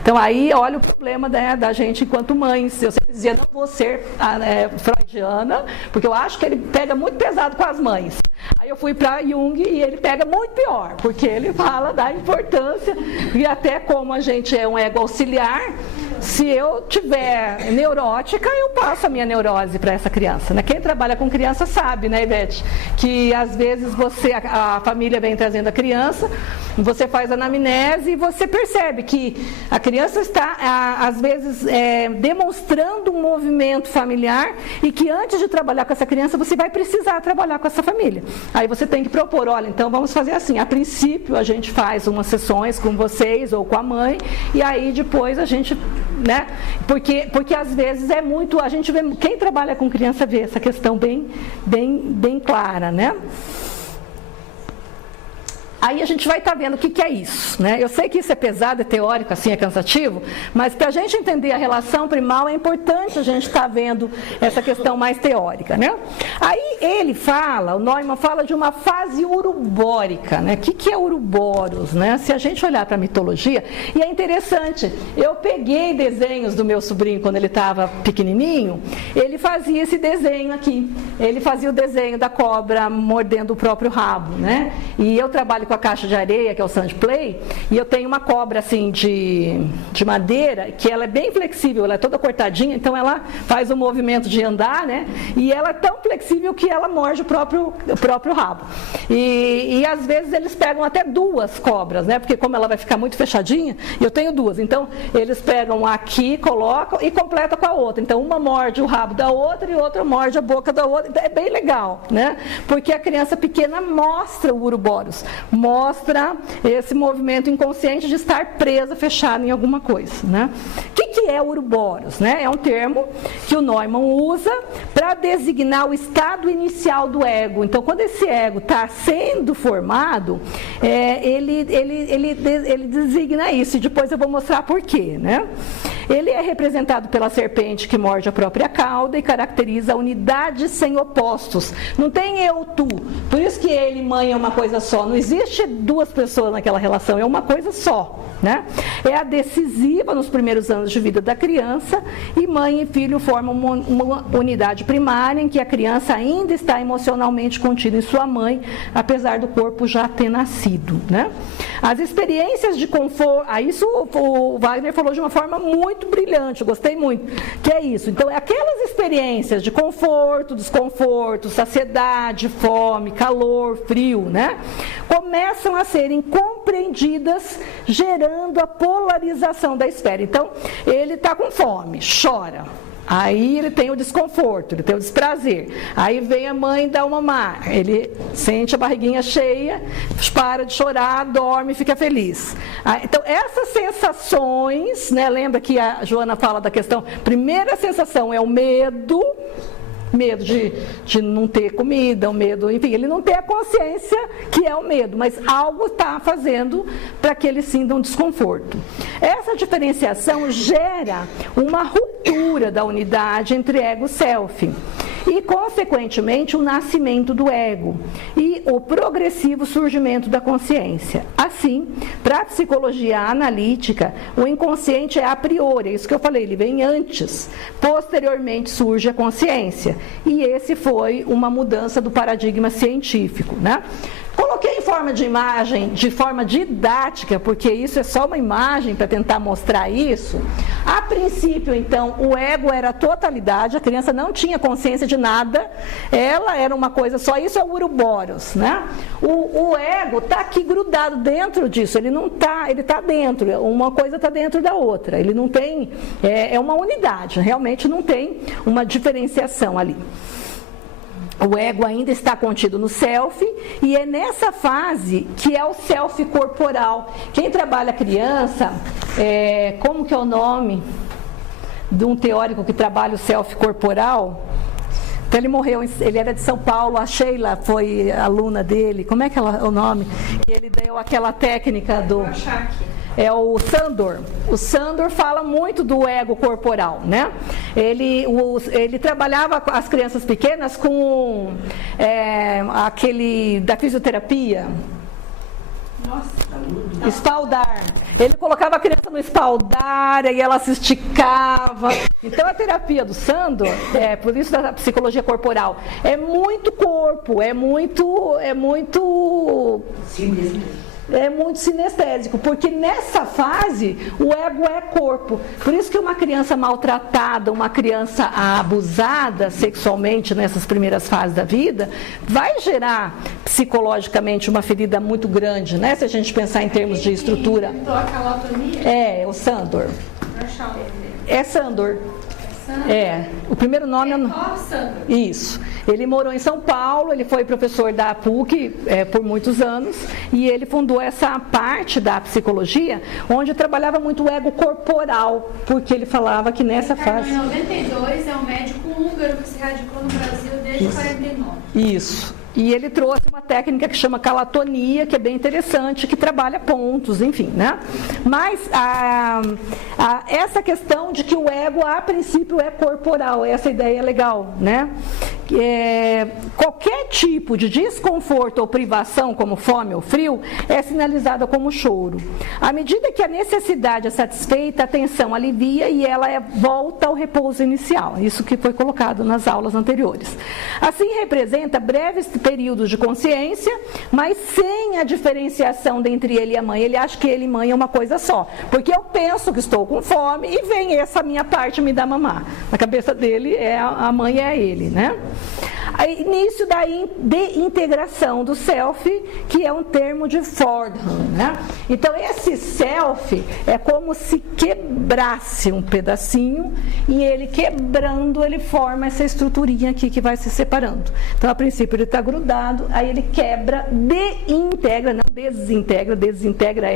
Então aí olha o problema da gente enquanto mães. Eu sempre dizia, não vou ser freudiana, porque eu acho que ele pega muito pesado com as mães. Aí eu fui para Jung e ele pega muito pior, porque ele fala da importância e até como a gente é um ego auxiliar, se eu tiver neurótica, eu passo a minha neurose para essa criança, né? Quem trabalha com criança sabe, né, Ivete? Que às vezes a família vem trazendo a criança, você faz a anamnese e você percebe que a criança está, às vezes, demonstrando um movimento familiar e que antes de trabalhar com essa criança, você vai precisar trabalhar com essa família. Aí você tem que propor, olha, então vamos fazer assim, a princípio a gente faz umas sessões com vocês ou com a mãe, e aí depois a gente, né, porque às vezes é muito, a gente vê, quem trabalha com criança vê essa questão bem clara, né? Aí a gente vai estar vendo o que é isso, né? Eu sei que isso é pesado, é teórico, assim, é cansativo, mas para a gente entender a relação primal é importante a gente estar vendo essa questão mais teórica, né? Aí ele fala, o Neumann fala de uma fase urubórica, né? O que é uruboros, né? Se a gente olhar para a mitologia, e é interessante, eu peguei desenhos do meu sobrinho quando ele estava pequenininho, ele fazia esse desenho aqui, ele fazia o desenho da cobra mordendo o próprio rabo, né? E eu trabalho com a caixa de areia, que é o Sandplay, e eu tenho uma cobra assim de madeira, que ela é bem flexível, ela é toda cortadinha, então ela faz o movimento de andar, né? E ela é tão flexível que ela morde o próprio rabo. E às vezes eles pegam até duas cobras, né? Porque como ela vai ficar muito fechadinha, eu tenho duas, então eles pegam aqui, colocam e completam com a outra. Então uma morde o rabo da outra e outra morde a boca da outra. É bem legal, né? Porque a criança pequena mostra o uruboros, mostra esse movimento inconsciente de estar presa, fechada em alguma coisa, né? O que é uruboros, né? É um termo que o Neumann usa para designar o estado inicial do ego. Então, quando esse ego está sendo formado, ele designa isso, e depois eu vou mostrar por quê, né? Ele é representado pela serpente que morde a própria cauda e caracteriza a unidade sem opostos. Não tem eu, tu. Por isso que ele e mãe é uma coisa só. Não existe duas pessoas naquela relação, é uma coisa só, né? É a decisiva nos primeiros anos de vida da criança, e mãe e filho formam uma unidade primária em que a criança ainda está emocionalmente contida em sua mãe, apesar do corpo já ter nascido, né? As experiências de conforto, isso o Wagner falou de uma forma muito brilhante, eu gostei muito, que é isso. Então, aquelas experiências de conforto, desconforto, saciedade, fome, calor, frio, né? Começam a serem compreendidas, gerando a polarização da esfera. Então, ele está com fome, chora. Aí ele tem o desconforto, ele tem o desprazer. Aí vem a mãe dar uma mamar, ele sente a barriguinha cheia, para de chorar, dorme e fica feliz. Então essas sensações, né, lembra que a Joana fala da questão, primeira sensação é o medo, Medo de não ter comida, o medo, enfim, ele não tem a consciência que é o medo, mas algo está fazendo para que ele sinta um desconforto. Essa diferenciação gera uma ruptura da unidade entre ego e self e, consequentemente, o nascimento do ego e o progressivo surgimento da consciência. Assim, para a psicologia analítica, o inconsciente é a priori, é isso que eu falei, ele vem antes, posteriormente surge a consciência, e esse foi uma mudança do paradigma científico, né? Coloquei em forma de imagem, de forma didática, porque isso é só uma imagem para tentar mostrar isso. A princípio, então, o ego era a totalidade, a criança não tinha consciência de nada, ela era uma coisa só, isso é o uruboros, né? O ego está aqui grudado dentro disso, ele não está, ele está dentro, uma coisa está dentro da outra, ele não tem, é uma unidade, realmente não tem uma diferenciação ali. O ego ainda está contido no self, e é nessa fase que é o self corporal. Quem trabalha criança, como que é o nome de um teórico que trabalha o self corporal? Então ele morreu, ele era de São Paulo, a Sheila foi aluna dele, como é que é o nome? E ele deu aquela técnica do... É o Sandor. O Sandor fala muito do ego corporal, né? Ele trabalhava com as crianças pequenas com aquele da fisioterapia. Nossa, espaldar. Ele colocava a criança no espaldar e ela se esticava. Então a terapia do Sandor, por isso da psicologia corporal, é muito corpo, é muito sinestésico, porque nessa fase o ego é corpo. Por isso que uma criança maltratada, uma criança abusada sexualmente nessas primeiras fases da vida, vai gerar psicologicamente uma ferida muito grande, né? Se a gente pensar em termos de estrutura. O Sandor. É Sandor. O primeiro nome é Sandor. Isso. Ele morou em São Paulo, ele foi professor da PUC por muitos anos, e ele fundou essa parte da psicologia, onde trabalhava muito o ego corporal, porque ele falava que nessa fase... Em 92 é um médico húngaro que se radicou no Brasil desde 49. Isso. E ele trouxe uma técnica que chama calatonia, que é bem interessante, que trabalha pontos, enfim, né? Mas essa questão de que o ego, a princípio, é corporal, essa ideia é legal, né? Qualquer tipo de desconforto ou privação, como fome ou frio, é sinalizada como choro. À medida que a necessidade é satisfeita, a tensão alivia e ela volta ao repouso inicial. Isso que foi colocado nas aulas anteriores. Assim, representa breves períodos de consciência, mas sem a diferenciação entre ele e a mãe. Ele acha que ele e mãe é uma coisa só, porque eu penso que estou com fome e vem essa minha parte me dar mamar. Na cabeça dele, a mãe é ele, né? Aí, início da integração do self, que é um termo de Fordham, né? Então, esse self é como se quebrasse um pedacinho, e ele quebrando, ele forma essa estruturinha aqui que vai se separando. Então, a princípio, ele está grudado, aí ele quebra, desintegra, não desintegra, desintegra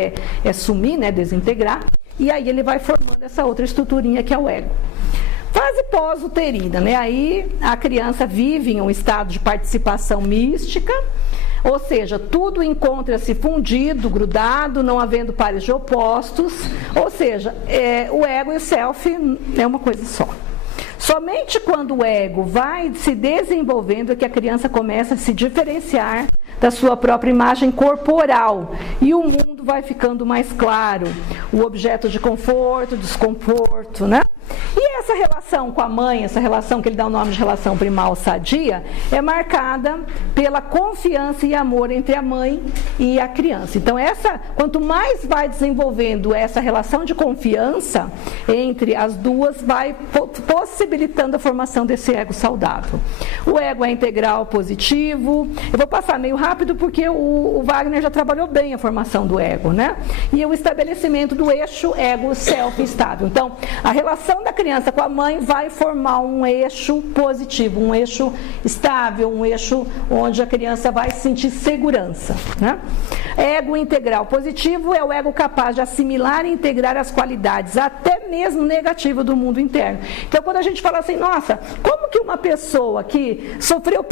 é sumir, né? Desintegrar, e aí ele vai formando essa outra estruturinha que é o ego. Fase pós-uterina, né? Aí a criança vive em um estado de participação mística, ou seja, tudo encontra-se fundido, grudado, não havendo pares de opostos, ou seja, o ego e o self é uma coisa só. Somente quando o ego vai se desenvolvendo é que a criança começa a se diferenciar da sua própria imagem corporal e o mundo vai ficando mais claro, o objeto de conforto, desconforto, né? E essa relação com a mãe, essa relação que ele dá o nome de relação primal sadia, é marcada pela confiança e amor entre a mãe e a criança. Então, quanto mais vai desenvolvendo essa relação de confiança entre as duas, vai possibilitando a formação desse ego saudável. O ego é integral positivo. Eu vou passar meio rápido porque o Wagner já trabalhou bem a formação do ego, né? E o estabelecimento do eixo ego-self estável. Então, a relação da criança com com a mãe vai formar um eixo positivo, um eixo estável, um eixo onde a criança vai sentir segurança, né? Ego integral positivo é o ego capaz de assimilar e integrar as qualidades, até mesmo negativas do mundo interno. Então, quando a gente fala assim, nossa, como que uma pessoa que sofreu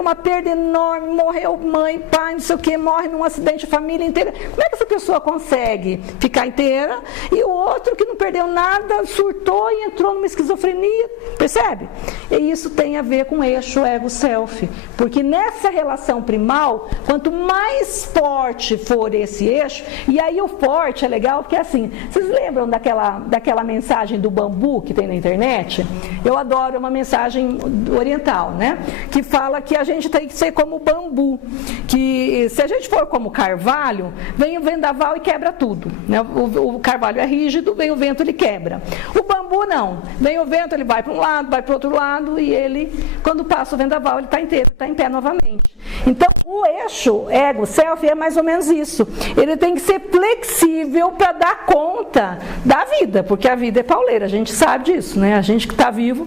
uma perda enorme, morreu mãe, pai, não sei o que, morre num acidente, família inteira, como é que essa pessoa consegue ficar inteira? E o outro que não perdeu nada, surtou e entrou numa esquizofrenia, percebe? E isso tem a ver com o eixo ego-self, porque nessa relação primal, quanto mais forte for esse eixo, e aí o forte é legal, porque assim, vocês lembram daquela mensagem do bambu que tem na internet? Eu adoro uma mensagem oriental, né? Que fala que a gente tem que ser como o bambu, que se a gente for como carvalho, vem o vendaval e quebra tudo, né? O carvalho é rígido, vem o vento, ele quebra. O bambu não, vem o vento, ele vai para um lado, vai para o outro lado, e ele, quando passa o vendaval, ele está inteiro, está em pé novamente. Então, o eixo ego-self é mais ou menos isso. Ele tem que ser flexível para dar conta da vida, porque a vida é pauleira, a gente sabe disso, né? A gente que está vivo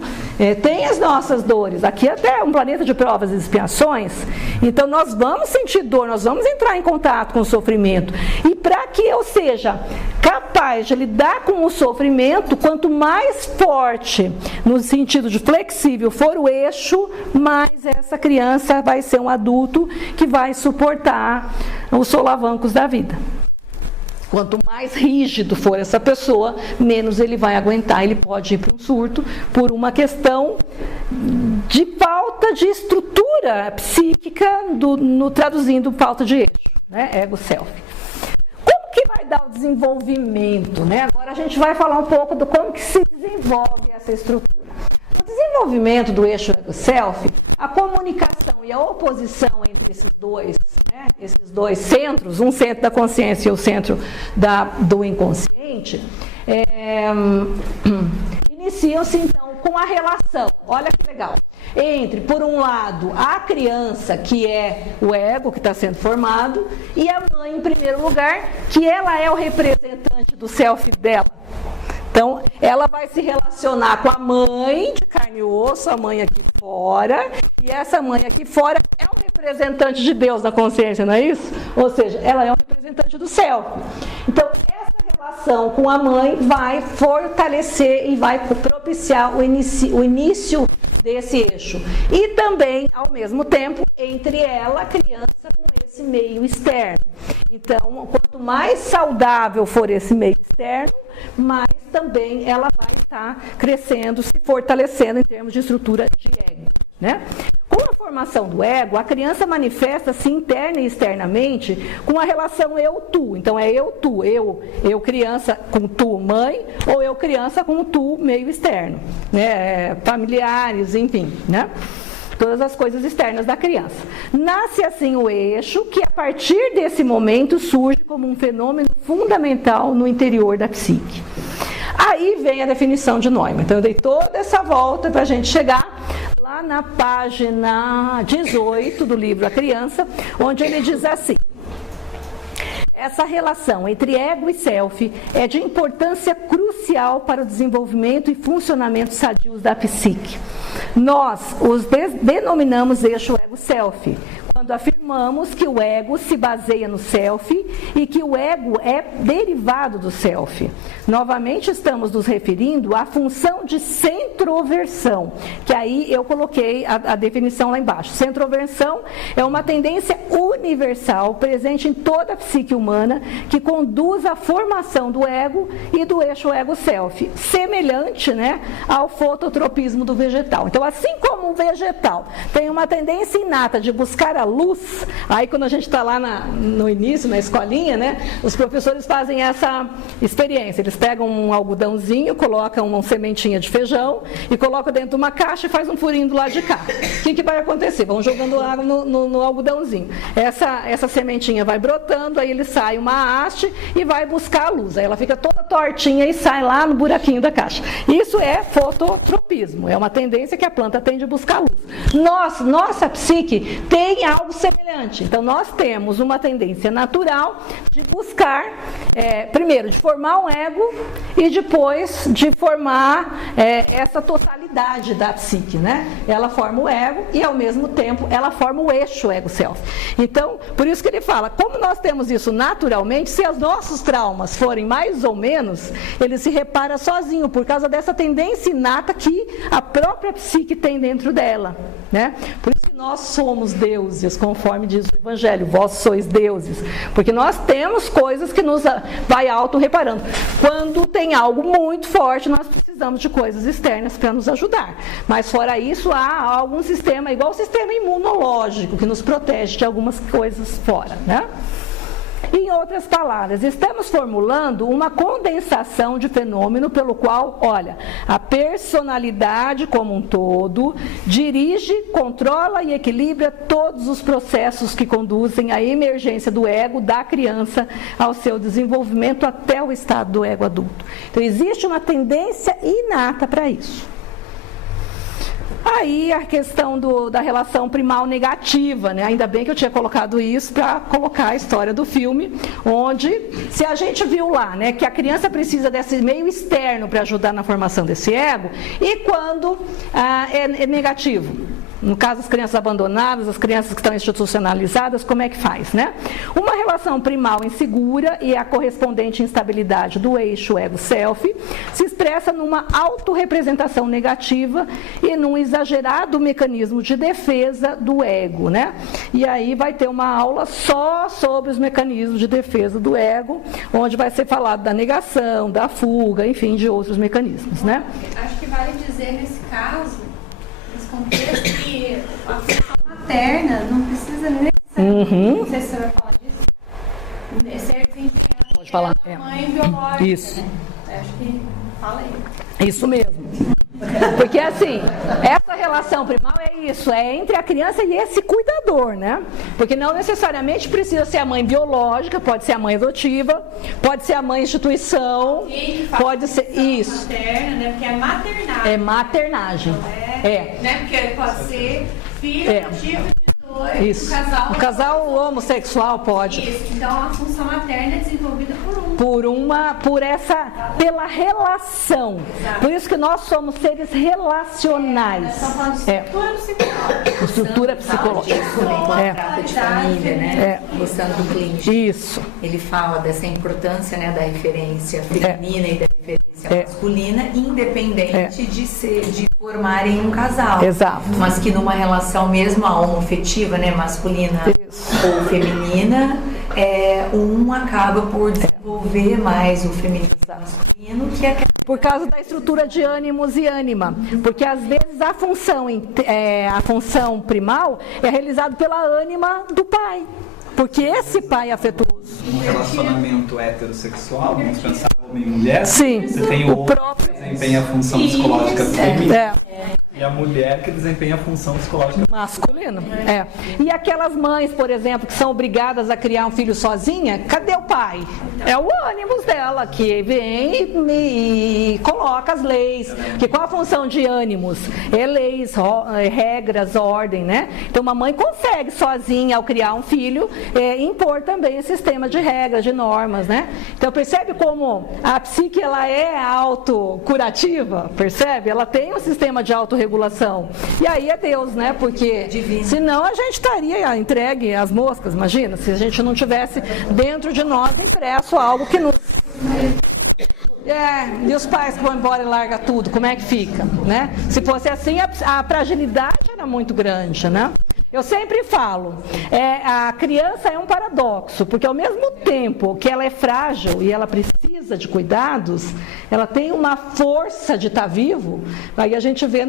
tem as nossas dores. Aqui até um planeta de provas e expiações, então nós vamos sentir dor, nós vamos entrar em contato com o sofrimento. E para que eu seja capaz de lidar com o sofrimento, quanto mais forte, no sentido de flexível, for o eixo, mais essa criança vai ser um adulto que vai suportar os solavancos da vida. Quanto mais rígido for essa pessoa, menos ele vai aguentar. Ele pode ir para um surto por uma questão de falta de estrutura psíquica, traduzindo falta de eixo, né? Ego-self. Como que vai dar o desenvolvimento, né? Agora a gente vai falar um pouco do como que se desenvolve essa estrutura. No desenvolvimento do eixo ego-self, a comunicação e a oposição entre esses dois centros, um centro da consciência e o centro do inconsciente, iniciam-se então com a relação, olha que legal, entre, por um lado, a criança, que é o ego que está sendo formado, e a mãe, em primeiro lugar, que ela é o representante do self dela. Então, ela vai se relacionar com a mãe de carne e osso, a mãe aqui fora, e essa mãe aqui fora é um representante de Deus na consciência, não é isso? Ou seja, ela é um representante do céu. Então, essa relação com a mãe vai fortalecer e vai propiciar o início desse eixo. E também, ao mesmo tempo, entre ela, a criança, com esse meio externo. Então, quanto mais saudável for esse meio externo, mais também ela vai estar crescendo, se fortalecendo em termos de estrutura de ego, né? Com a formação do ego, a criança manifesta-se interna e externamente com a relação eu-tu. Então, é eu-tu, eu criança com tu mãe, ou eu criança com tu meio externo, né? Familiares, enfim, né? Todas as coisas externas da criança. Nasce assim o eixo, que a partir desse momento surge como um fenômeno fundamental no interior da psique. Aí vem a definição de Neumann. Então eu dei toda essa volta para a gente chegar lá na página 18 do livro A Criança, onde ele diz assim: essa relação entre ego e self é de importância crucial para o desenvolvimento e funcionamento sadios da psique. Nós os denominamos eixo ego-self, quando afirmamos que o ego se baseia no self e que o ego é derivado do self. Novamente estamos nos referindo à função de centroversão, que aí eu coloquei a definição lá embaixo. Centroversão é uma tendência universal presente em toda a psique humana que conduz à formação do ego e do eixo ego-self, semelhante, né, ao fototropismo do vegetal. Então, assim como o vegetal tem uma tendência inata de buscar a luz, aí quando a gente está lá no início, na escolinha, né, os professores fazem essa experiência. Eles pegam um algodãozinho, colocam uma sementinha de feijão e colocam dentro de uma caixa e faz um furinho do lado de cá. O que vai acontecer? Vão jogando água no algodãozinho. Essa sementinha vai brotando, aí ele sai uma haste e vai buscar a luz. Aí ela fica toda tortinha e sai lá no buraquinho da caixa. Isso é fototropismo. tropismo, é uma tendência que a planta tem de buscar luz. Nossa psique tem algo semelhante. Então, nós temos uma tendência natural de buscar, primeiro, de formar um ego e depois de formar essa totalidade da psique, né? Ela forma o ego e, ao mesmo tempo, ela forma o eixo ego-self. Então, por isso que ele fala, como nós temos isso naturalmente, se os nossos traumas forem mais ou menos, ele se repara sozinho, por causa dessa tendência inata que a própria psique tem dentro dela, né? Por isso que nós somos deuses, conforme diz o Evangelho, vós sois deuses, porque nós temos coisas que nos vai auto-reparando. Quando tem algo muito forte, nós precisamos de coisas externas para nos ajudar. Mas fora isso, há algum sistema, igual o sistema imunológico, que nos protege de algumas coisas fora, né? Em outras palavras, estamos formulando uma condensação de fenômeno pelo qual, olha, a personalidade como um todo dirige, controla e equilibra todos os processos que conduzem à emergência do ego da criança ao seu desenvolvimento até o estado do ego adulto. Então, existe uma tendência inata para isso. Aí a questão da relação primal negativa, né? Ainda bem que eu tinha colocado isso para colocar a história do filme, onde, se a gente viu lá, né, que a criança precisa desse meio externo para ajudar na formação desse ego, e quando é negativo? No caso, as crianças abandonadas, as crianças que estão institucionalizadas, como é que faz, né? Uma relação primal insegura e a correspondente instabilidade do eixo ego-self se expressa numa autorrepresentação negativa e num exagerado mecanismo de defesa do ego, né? E aí vai ter uma aula só sobre os mecanismos de defesa do ego, onde vai ser falado da negação, da fuga, enfim, de outros mecanismos, né? Acho que vale dizer, nesse caso, contexto, que a função materna não precisa necessariamente, não sei se você vai falar disso, ser desempenhada Pode falar. pela mãe biológica. Isso. Né? Acho que fala aí. Isso mesmo. Porque assim, essa relação primal é isso, é entre a criança e esse cuidador, né? Porque não necessariamente precisa ser a mãe biológica, pode ser a mãe adotiva, pode ser a mãe instituição, pode ser isso. Materna, né? Porque é maternagem. É maternagem. Né? Porque pode ser filho adotivo de dois, isso. O casal homossexual pode. Isso. Então a função materna é desenvolvida pela relação. Exato. Por isso que nós somos seres relacionais. Nós estamos falando de estrutura psicológica. Estrutura psicológica. Trata de família, né? Gostando do Clint. Isso. Ele fala dessa importância, né, da referência feminina e da referência masculina, independente de formarem um casal. Exato. Mas que numa relação mesmo homoafetiva, né, masculina ou feminina, um acaba por desenvolver mais o feminino e o masculino, que é por causa da estrutura de ânimos e ânima, porque às vezes a função primal é realizada pela ânima do pai, porque esse pai é afetuoso. Um relacionamento heterossexual, vamos pensar homem e mulher, Sim, você tem o próprio que desempenha a função psicológica feminina. É. E a mulher que desempenha a função psicológica masculino. E aquelas mães, por exemplo, que são obrigadas a criar um filho sozinha, cadê o pai? É o ânimos dela que vem e coloca as leis. Porque qual a função de ânimos? É leis, regras, ordem, né? Então uma mãe consegue sozinha, ao criar um filho, impor também esse sistema de regras, de normas, né? Então percebe como a psique ela é autocurativa, percebe? Ela tem um sistema de autorregulação. E aí é Deus, né? Porque senão a gente estaria entregue às moscas, imagina, se a gente não tivesse dentro de nós impresso algo que nos... E os pais que vão embora e largam tudo, como é que fica, né? Se fosse assim, a fragilidade era muito grande, né? Eu sempre falo, a criança é um paradoxo, porque ao mesmo tempo que ela é frágil e ela precisa de cuidados, ela tem uma força de estar vivo. Aí a gente vê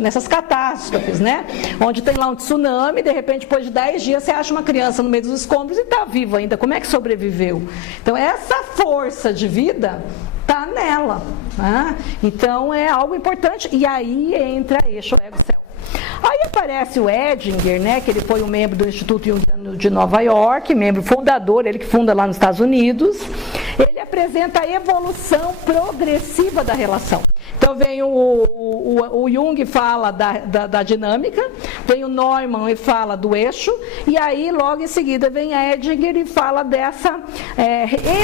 nessas catástrofes, né? Onde tem lá um tsunami, de repente, depois de 10 dias, você acha uma criança no meio dos escombros e está viva ainda. Como é que sobreviveu? Então, essa força de vida está nela. Né? Então, é algo importante. E aí entra eixo ego-self. Aí aparece o Edinger, né, que ele foi um membro do Instituto Jungiano de Nova York, membro fundador, ele que funda lá nos Estados Unidos. ele apresenta a evolução progressiva da relação. Então vem o Jung fala da dinâmica, vem o Neumann e fala do eixo, e aí logo em seguida vem a Edinger e fala dessa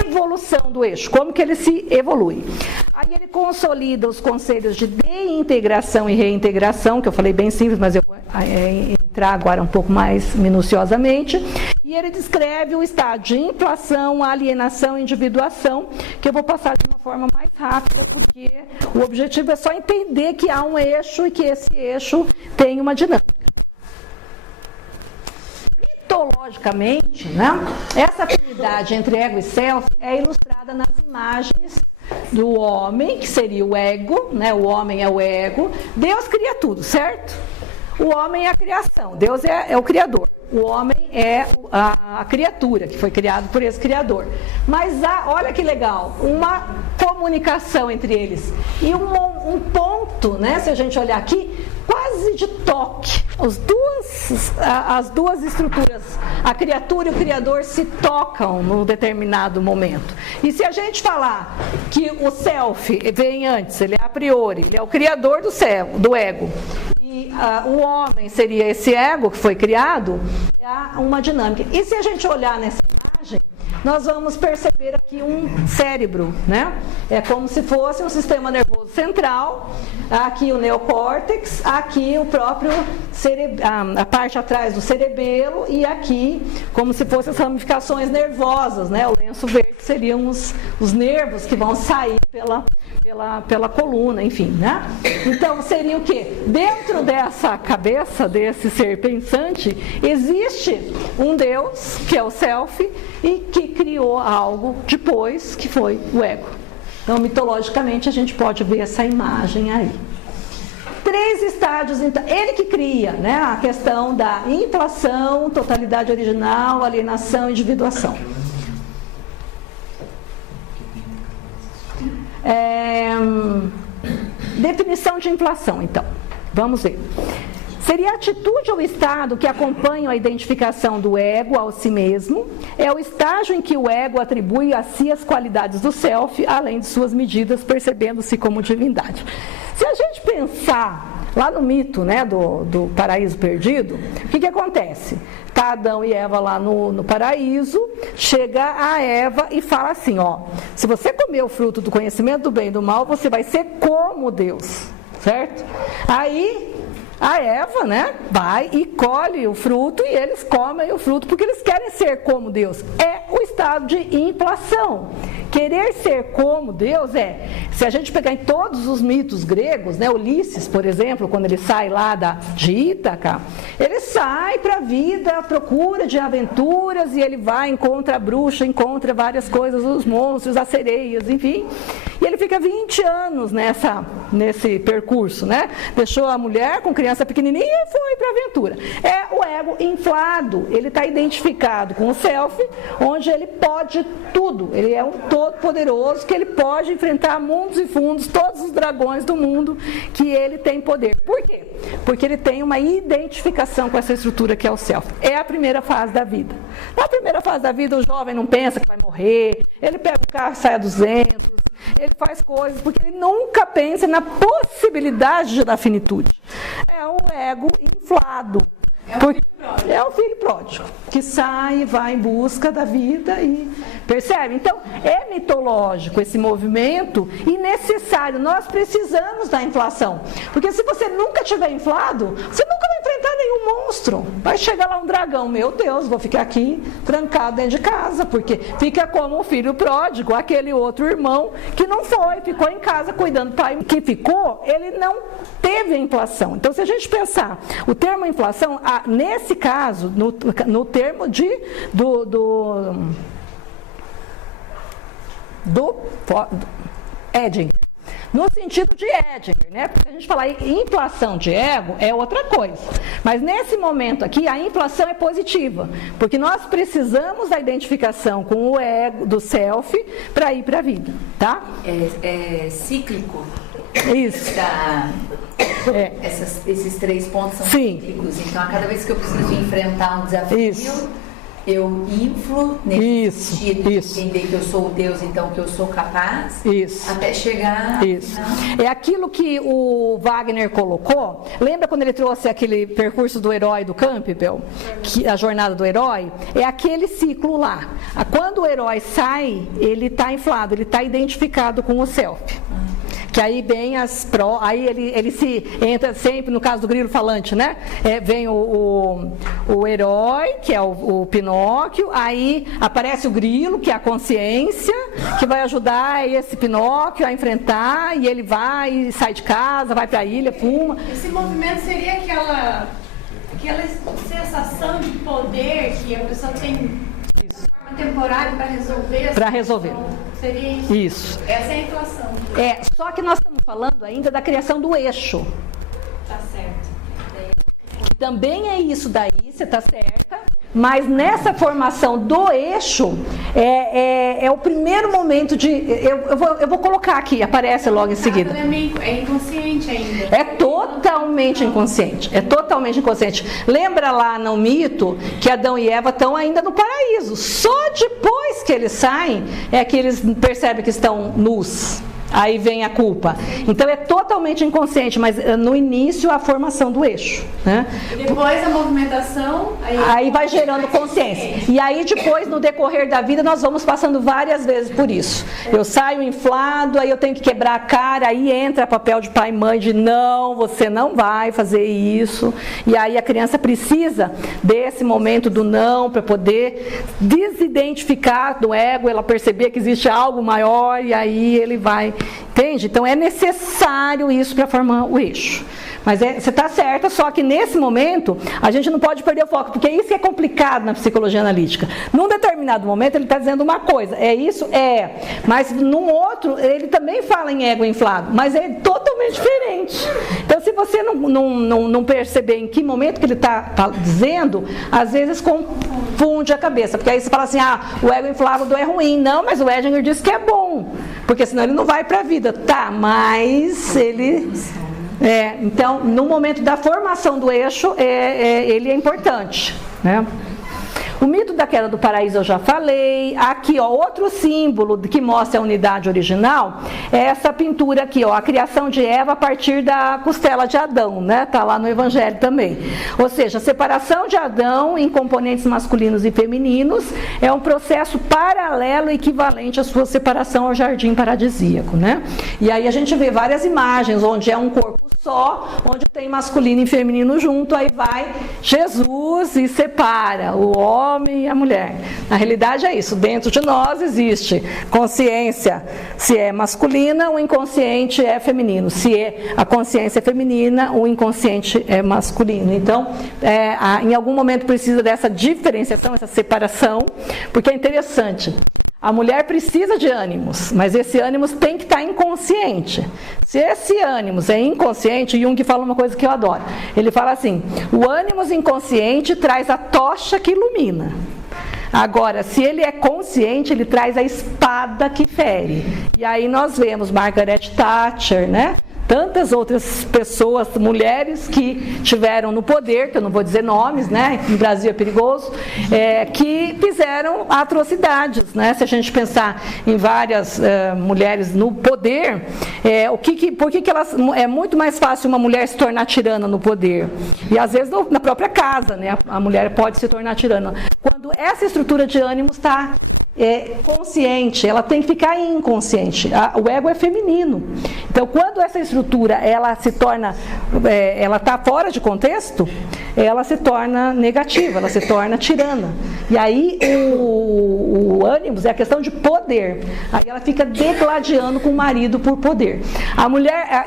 evolução do eixo, como que ele se evolui. Aí ele consolida os conceitos de desintegração e reintegração, que eu falei bem simples, mas eu vou entrar agora um pouco mais minuciosamente, e ele descreve o estado de inflação, alienação e individuação, que eu vou passar de uma forma mais rápida, porque o objetivo é só entender que há um eixo e que esse eixo tem uma dinâmica. Mitologicamente, né, essa afinidade entre ego e self é ilustrada nas imagens do homem, que seria o ego, né, o homem é o ego. Deus cria tudo, certo? O homem é a criação, Deus é o criador. O homem é a criatura, que foi criado por esse criador. Mas há, olha que legal, uma comunicação entre eles. E um ponto, né, se a gente olhar aqui, quase de toque. As duas estruturas, a criatura e o criador, se tocam num determinado momento. E se a gente falar que o self vem antes, ele é a priori, ele é o criador do ego, e o homem seria esse ego que foi criado, há uma dinâmica. E se a gente olhar nessa imagem, nós vamos perceber aqui um cérebro, né? É como se fosse um sistema nervoso central, aqui o neocórtex, aqui o próprio a parte atrás do cerebelo, e aqui como se fossem as ramificações nervosas, né? O lenço verde seriam os nervos que vão sair pela coluna, enfim, né? Então seria o quê? Dentro dessa cabeça desse ser pensante existe um Deus, que é o self, e que criou algo depois, que foi o ego. Então, mitologicamente, a gente pode ver essa imagem aí. 3 estágios, então, ele que cria, né, a questão da inflação, totalidade original, alienação e individuação. Definição de inflação, então. Vamos ver. Seria a atitude ou estado que acompanha a identificação do ego ao si mesmo. É o estágio em que o ego atribui a si as qualidades do self, além de suas medidas, percebendo-se como divindade. Se a gente pensar lá no mito, né, do paraíso perdido, o que acontece? Está Adão e Eva lá no paraíso, chega a Eva e fala assim, ó, se você comer o fruto do conhecimento do bem e do mal, você vai ser como Deus, certo? Aí a Eva, né, vai e colhe o fruto e eles comem o fruto porque eles querem ser como Deus. É o estado de inflação. Querer ser como Deus se a gente pegar em todos os mitos gregos, né, Ulisses, por exemplo, quando ele sai lá de Ítaca, ele sai para a vida à procura de aventuras e ele vai, encontra a bruxa, encontra várias coisas, os monstros, as sereias, enfim. E ele fica 20 anos nesse percurso, né? Deixou a mulher com criança pequenininha e foi para a aventura. É o ego inflado, ele está identificado com o self, onde ele pode tudo, ele é um todo-poderoso, que ele pode enfrentar mundos e fundos, todos os dragões do mundo, que ele tem poder. Por quê? Porque ele tem uma identificação com essa estrutura que é o self. É a primeira fase da vida. Na primeira fase da vida, o jovem não pensa que vai morrer, ele pega o carro e sai a 200, ele faz coisas porque ele nunca pensa na possibilidade da finitude. É o ego inflado. É o filho pródigo que sai e vai em busca da vida e percebe? Então, é mitológico esse movimento e necessário. Nós precisamos da inflação. Porque se você nunca tiver inflado, você nunca vai enfrentar nenhum monstro. Vai chegar lá um dragão, meu Deus, vou ficar aqui trancado dentro de casa, porque fica como o filho pródigo, aquele outro irmão que não foi, ficou em casa cuidando do pai. Que ficou, ele não teve a inflação. Então, se a gente pensar o termo inflação, nesse caso, no termo do Edinger, no sentido de Edinger, né? Porque a gente falar em inflação de ego é outra coisa. Mas nesse momento aqui, a inflação é positiva, porque nós precisamos da identificação com o ego, do self, para ir para a vida, tá? É cíclico. Isso. Esses 3 pontos são Sim. cíclicos. Então, a cada vez que eu preciso enfrentar um desafio, isso. eu inflo nesse sentido isso. de entender que eu sou o Deus, então que eu sou capaz, Isso. até chegar... Isso. É aquilo que o Wagner colocou. Lembra quando ele trouxe aquele percurso do herói do Campbell? A jornada do herói? É aquele ciclo lá. Quando o herói sai, ele está inflado, ele está identificado com o self. Que aí vem aí ele se entra sempre, no caso do grilo falante, né? Vem o herói, que é o Pinóquio, aí aparece o grilo, que é a consciência, que vai ajudar esse Pinóquio a enfrentar, e ele vai e sai de casa, vai para a ilha, fuma. Esse movimento seria aquela sensação de poder que a pessoa tem de forma temporária para resolver. Para resolver. Seria isso. Isso. Essa é a inflação. Só que nós estamos falando ainda da criação do eixo. Tá certo. Que também é isso daí, você está certa. Mas nessa formação do eixo, é o primeiro momento de... Eu vou colocar aqui, aparece logo em seguida. É inconsciente ainda. É totalmente inconsciente. É totalmente inconsciente. Lembra lá no mito que Adão e Eva estão ainda no paraíso. Só depois que eles saem é que eles percebem que estão nus. Aí vem a culpa. Então é totalmente inconsciente, mas no início a formação do eixo, né? E depois a movimentação... Aí vai gerando consciência. E aí depois, no decorrer da vida, nós vamos passando várias vezes por isso. Eu saio inflado, aí eu tenho que quebrar a cara, aí entra papel de pai e mãe de não, você não vai fazer isso. E aí a criança precisa desse momento do não para poder desidentificar do ego, ela perceber que existe algo maior e aí ele vai... Entende? Então é necessário isso para formar o eixo. Mas você está certa, só que nesse momento a gente não pode perder o foco, porque isso é complicado na psicologia analítica. Num determinado momento ele está dizendo uma coisa, é isso? É. Mas num outro ele também fala em ego inflado, mas é totalmente diferente. Então se você não perceber em que momento que ele está dizendo, às vezes confunde a cabeça, porque aí você fala assim, o ego inflado é ruim. Não, mas o Edinger disse que é bom, porque senão ele não vai para a vida. Tá, mas ele... então, no momento da formação do eixo, ele é importante, né? O mito da queda do paraíso eu já falei. Aqui, outro símbolo que mostra a unidade original é essa pintura aqui, a criação de Eva a partir da costela de Adão, né? Tá lá no Evangelho também. Ou seja, a separação de Adão em componentes masculinos e femininos é um processo paralelo e equivalente à sua separação ao jardim paradisíaco, né? E aí a gente vê várias imagens onde é um corpo só, onde tem masculino e feminino junto, aí vai Jesus e separa o homem e a mulher. Na realidade é isso, dentro de nós existe consciência, se é masculina, o inconsciente é feminino, se a consciência é feminina, o inconsciente é masculino. Então, em algum momento precisa dessa diferenciação, essa separação, porque é interessante. A mulher precisa de ânimos, mas esse ânimos tem que estar inconsciente. Se esse ânimos é inconsciente, Jung fala uma coisa que eu adoro. Ele fala assim, o ânimos inconsciente traz a tocha que ilumina. Agora, se ele é consciente, ele traz a espada que fere. E aí nós vemos Margaret Thatcher, né? Tantas outras pessoas, mulheres que tiveram no poder, que eu não vou dizer nomes, né? No Brasil é perigoso, que fizeram atrocidades, né? Se a gente pensar em várias mulheres no poder, por que elas, é muito mais fácil uma mulher se tornar tirana no poder? E às vezes na própria casa, né? A mulher pode se tornar tirana. Quando essa estrutura de ânimo está consciente, ela tem que ficar inconsciente. O ego é feminino. Então, quando essa estrutura ela se torna, ela está fora de contexto, ela se torna negativa, ela se torna tirana. E aí o ânimos é a questão de poder. Aí ela fica degladiando com o marido por poder. A mulher,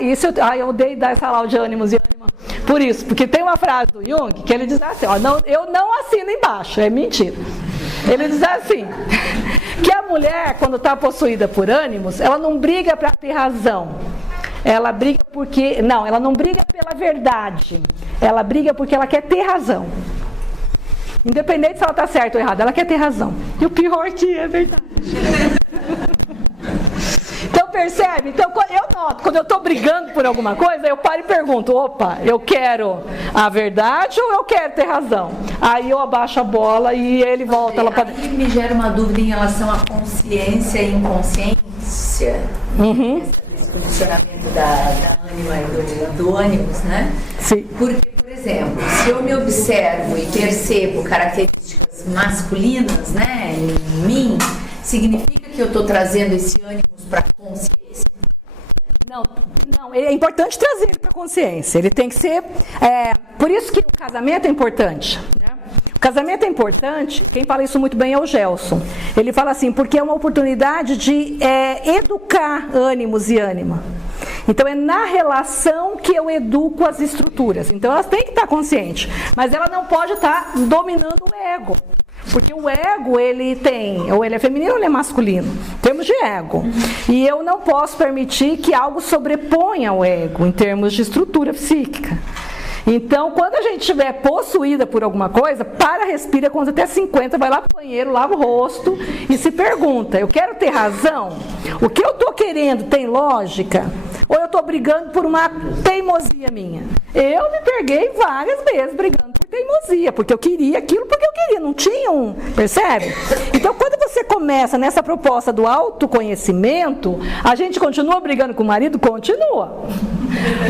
eu odeio dar essa aula de ânimos e ânima. Por isso, porque tem uma frase do Jung que ele diz assim, eu não assino embaixo, é mentira. Ele diz assim, que a mulher, quando está possuída por ânimos, ela não briga para ter razão. Ela briga porque... Não, ela não briga pela verdade. Ela briga porque ela quer ter razão. Independente se ela está certa ou errada, ela quer ter razão. E o pior é que é verdade. Então, Então, percebe? Então, eu noto, quando eu estou brigando por alguma coisa, eu paro e pergunto, opa, eu quero a verdade ou eu quero ter razão? Aí eu abaixo a bola e ele volta lá para... Aí me gera uma dúvida em relação à consciência e inconsciência. Esse posicionamento da ânima e do ânimos, né? Sim. Porque, por exemplo, se eu me observo e percebo características masculinas, né, em mim, significa que eu estou trazendo esse ânimo para a consciência? Não, é importante trazer ele para a consciência. Ele tem que ser... por isso que o casamento é importante, né? O casamento é importante, quem fala isso muito bem é o Gelson. Ele fala assim, porque é uma oportunidade de educar ânimos e ânima. Então é na relação que eu educo as estruturas. Então elas têm que estar conscientes, mas ela não pode estar dominando o ego. Porque o ego, ele tem, ou ele é feminino ou ele é masculino, em termos de ego. E eu não posso permitir que algo sobreponha o ego, em termos de estrutura psíquica. Então, quando a gente estiver possuída por alguma coisa, respira, conta até 50, vai lá pro banheiro, lava o rosto e se pergunta, eu quero ter razão? O que eu estou querendo tem lógica? Ou eu estou brigando por uma teimosia minha? Eu me peguei várias vezes brigando por teimosia, porque eu queria aquilo, porque eu queria, não tinha um, percebe? Então, quando você começa nessa proposta do autoconhecimento, a gente continua brigando com o marido? Continua.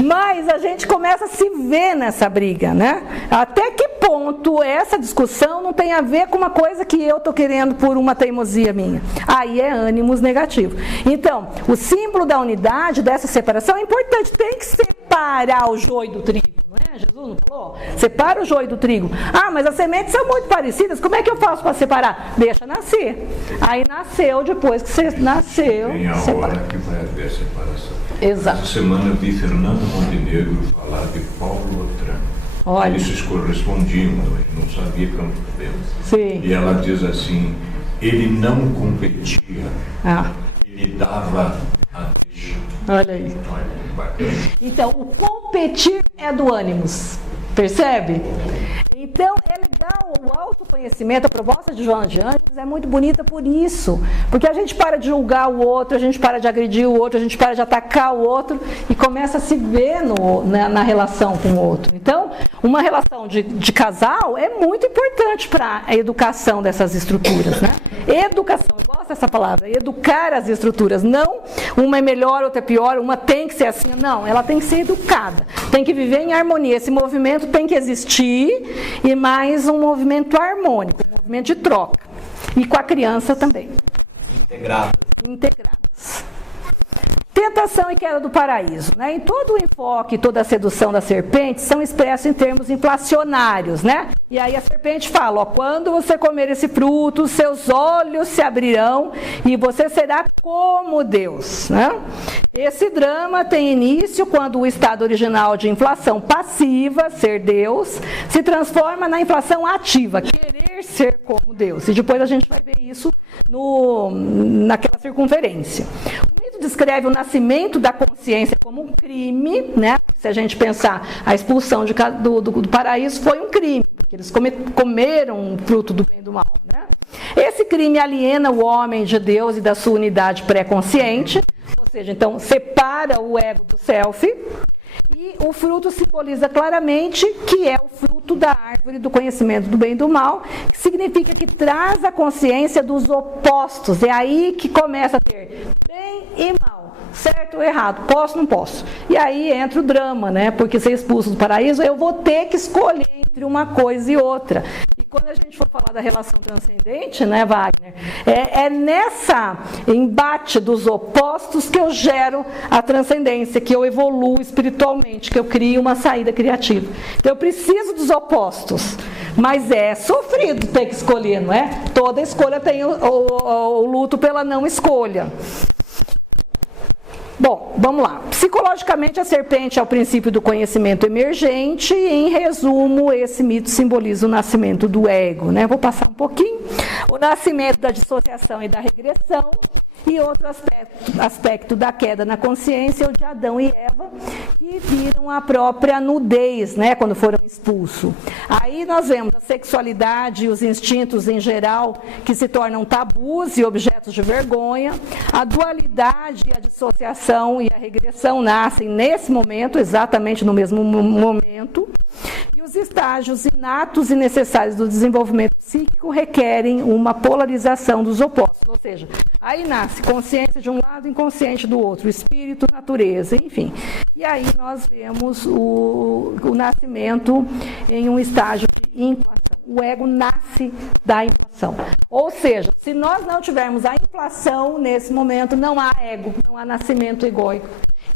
Mas a gente começa a se ver nessa briga, né? Até que ponto essa discussão não tem a ver com uma coisa que eu estou querendo por uma teimosia minha? Aí é ânimos negativo. Então, o símbolo da unidade, dessa separação, é importante. Tem que separar o joio do trigo, não é? Jesus não falou? Separa o joio do trigo. Ah, mas as sementes são muito parecidas, como é que eu faço para separar? Deixa nascer. Aí nasceu, depois que você nasceu... Tem a separa. hora que vai haver a separação. Exato. Essa semana eu vi Fernando Montenegro falar de Paulo Otran. Olha. Eles se correspondiam, não sabia como podemos. Sim. E ela diz assim, ele não competia, ele dava a deixa. Olha aí. Olha, bacana. Então, o competir é do ânimos, percebe? Então, é legal o autoconhecimento, a proposta de Joana de Ângeles é muito bonita por isso, porque a gente para de julgar o outro, a gente para de agredir o outro, a gente para de atacar o outro e começa a se ver na relação com o outro. Então, uma relação de casal é muito importante para a educação dessas estruturas, né? Educação, eu gosto dessa palavra, educar as estruturas, não uma é melhor, outra é pior, uma tem que ser assim, não, ela tem que ser educada, tem que viver em harmonia, esse movimento tem que existir e mais um movimento harmônico, um movimento de troca, e com a criança também. Integradas. Tentação e queda do paraíso, né? Em todo o enfoque, toda a sedução da serpente são expressos em termos inflacionários, né? E aí a serpente fala, ó, quando você comer esse fruto, seus olhos se abrirão e você será como Deus, né? Esse drama tem início quando o estado original de inflação passiva, ser Deus, se transforma na inflação ativa, querer ser como Deus. E depois a gente vai ver isso naquela circunferência. O mito descreve o nascimento da consciência como um crime, né? Se a gente pensar, a expulsão do paraíso foi um crime, porque eles comeram um fruto do bem e do mal, né? Esse crime aliena o homem de Deus e da sua unidade pré-consciente, ou seja, então separa o ego do self, e o fruto simboliza claramente que é o fruto da árvore do conhecimento do bem e do mal, que significa que traz a consciência dos opostos. É aí que começa a ter bem e mal, certo ou errado, posso ou não posso. E aí entra o drama, né? Porque ser expulso do paraíso, eu vou ter que escolher entre uma coisa e outra. E quando a gente for falar da relação transcendente, né, Wagner? É nessa embate dos opostos que eu gero a transcendência, que eu evoluo espiritualmente, que eu crio uma saída criativa. Então eu preciso dos opostos, mas é sofrido ter que escolher, não é? Toda escolha tem o luto pela não escolha. Bom, vamos lá. Psicologicamente, a serpente é o princípio do conhecimento emergente e, em resumo, esse mito simboliza o nascimento do ego, né? Vou passar um pouquinho. O nascimento da dissociação e da regressão e outro aspecto da queda na consciência é o de Adão e Eva, que viram a própria nudez, né, quando foram expulsos. Aí nós vemos a sexualidade e os instintos em geral que se tornam tabus e objetos de vergonha. A dualidade, a dissociação e a regressão nascem nesse momento, exatamente no mesmo momento. E os estágios inatos e necessários do desenvolvimento psíquico requerem uma polarização dos opostos. Ou seja, aí nasce consciência de um lado, inconsciente do outro, espírito, natureza, enfim. E aí nós vemos o nascimento em um estágio de inflação. O ego nasce da inflação. Ou seja, se nós não tivermos a inflação nesse momento, não há ego, não há nascimento egóico.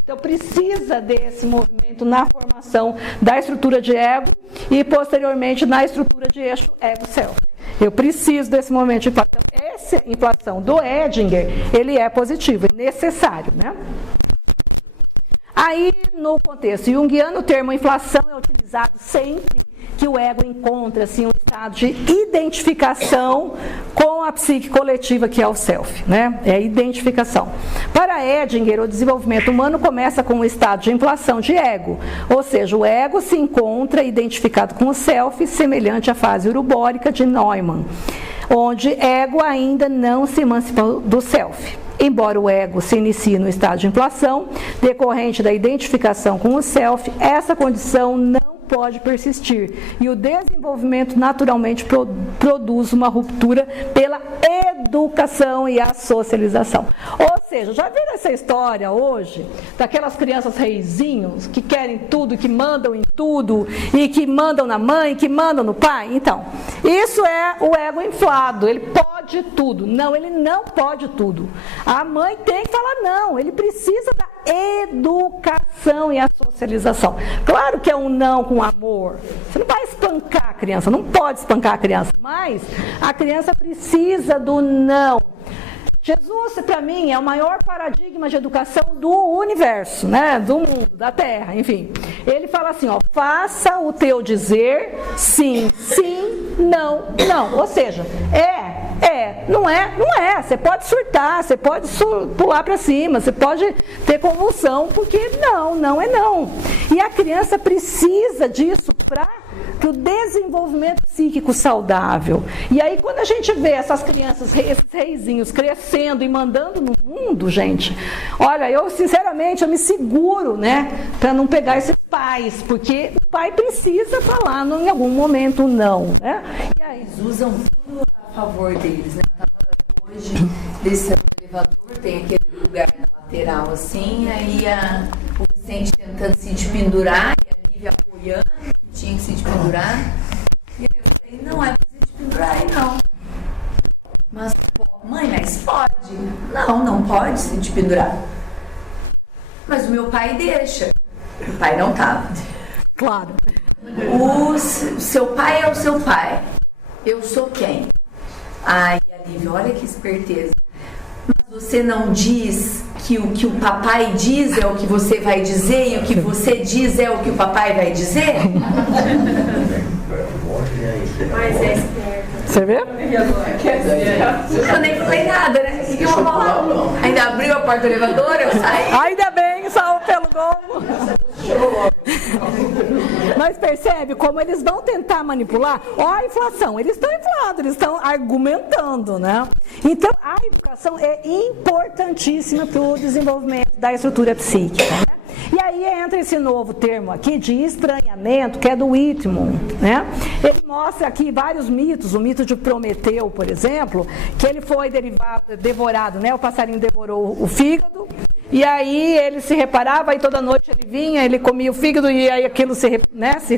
Então precisa desse movimento na formação da estrutura de ego e posteriormente na estrutura de eixo ego-self. Eu preciso desse momento de inflação. Essa inflação do Edinger, ele é positivo, é necessário, né? Aí, no contexto junguiano, o termo inflação é utilizado sempre que o ego encontra-se em um estado de identificação com a psique coletiva, que é o self, né? É a identificação. Para Edinger, o desenvolvimento humano começa com um estado de inflação de ego, ou seja, o ego se encontra identificado com o self, semelhante à fase urubórica de Neumann, onde ego ainda não se emancipou do self. Embora o ego se inicie no estado de inflação, decorrente da identificação com o self, essa condição não pode persistir. E o desenvolvimento naturalmente produz uma ruptura pela educação e a socialização. Ou seja, já viram essa história hoje daquelas crianças reizinhos que querem tudo, que mandam em tudo, e que mandam na mãe, que mandam no pai? Então, isso é o ego inflado, ele pode tudo. Não, ele não pode tudo. A mãe tem que falar não, ele precisa da educação e a socialização. Claro que é um não com amor. Você não vai espancar a criança, não pode espancar a criança, mas a criança precisa do não. Jesus, para mim, é o maior paradigma de educação do universo, né? Do mundo, da Terra, enfim. Ele fala assim, ó, faça o teu dizer sim, sim, não, não. Ou seja, não é, não é. Você pode surtar, você pode pular para cima, você pode ter convulsão, porque não é não. E a criança precisa disso para o desenvolvimento psíquico saudável. E aí, quando a gente vê essas crianças, esses reizinhos crescendo e mandando no mundo, gente, olha, eu sinceramente, eu me seguro, né, para não pegar esses pais, porque o pai precisa falar em algum momento não, né? E aí, eles usam tudo a favor deles, né? Hoje, desse elevador, tem aquele lugar na lateral assim, aí o Vicente tentando se pendurar, e a Lívia apoiando, que tinha que se pendurar. E eu falei, não é pra se pendurar aí não. Mas, mãe, mas pode? Não pode se pendurar. Mas o meu pai deixa. O pai não tava. Claro. O seu pai é o seu pai. Eu sou quem? Ai, a Lívia, olha que esperteza. Mas você não diz que o que o papai diz é o que você vai dizer e o que você diz é o que o papai vai dizer? Mas é esperto. Você vê? Eu nem falei nada, né? Ainda abriu a porta do elevador, eu saí. Ainda bem, saiu pelo gol. Mas percebe como eles vão tentar manipular? Ó, a inflação, eles estão inflados, eles estão argumentando, né? Então, a educação é importantíssima para o desenvolvimento da estrutura psíquica, né? E aí entra esse novo termo aqui de estranhamento, que é do Whitman, né? Ele mostra aqui vários mitos, o mito de Prometeu, por exemplo, que ele foi devorado, né? O passarinho devorou o fígado, e aí ele se reparava, e toda noite ele vinha, ele comia o fígado, e aí aquilo se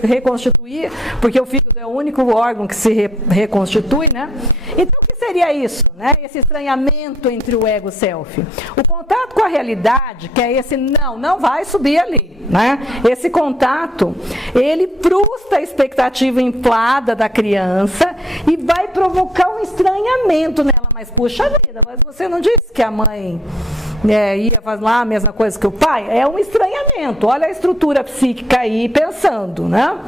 reconstituía, porque o fígado é o único órgão que se reconstitui, né? Então, o que seria isso, né? Esse estranhamento entre o ego e o self. O contato com a realidade, que é esse não vai subir ali, né? Esse contato, ele frustra a expectativa inflada da criança e vai provocar um estranhamento nela. Mas, puxa vida, mas você não disse que a mãe ia fazer lá a mesma coisa que o pai? É um estranhamento. Olha a estrutura psíquica aí pensando, né?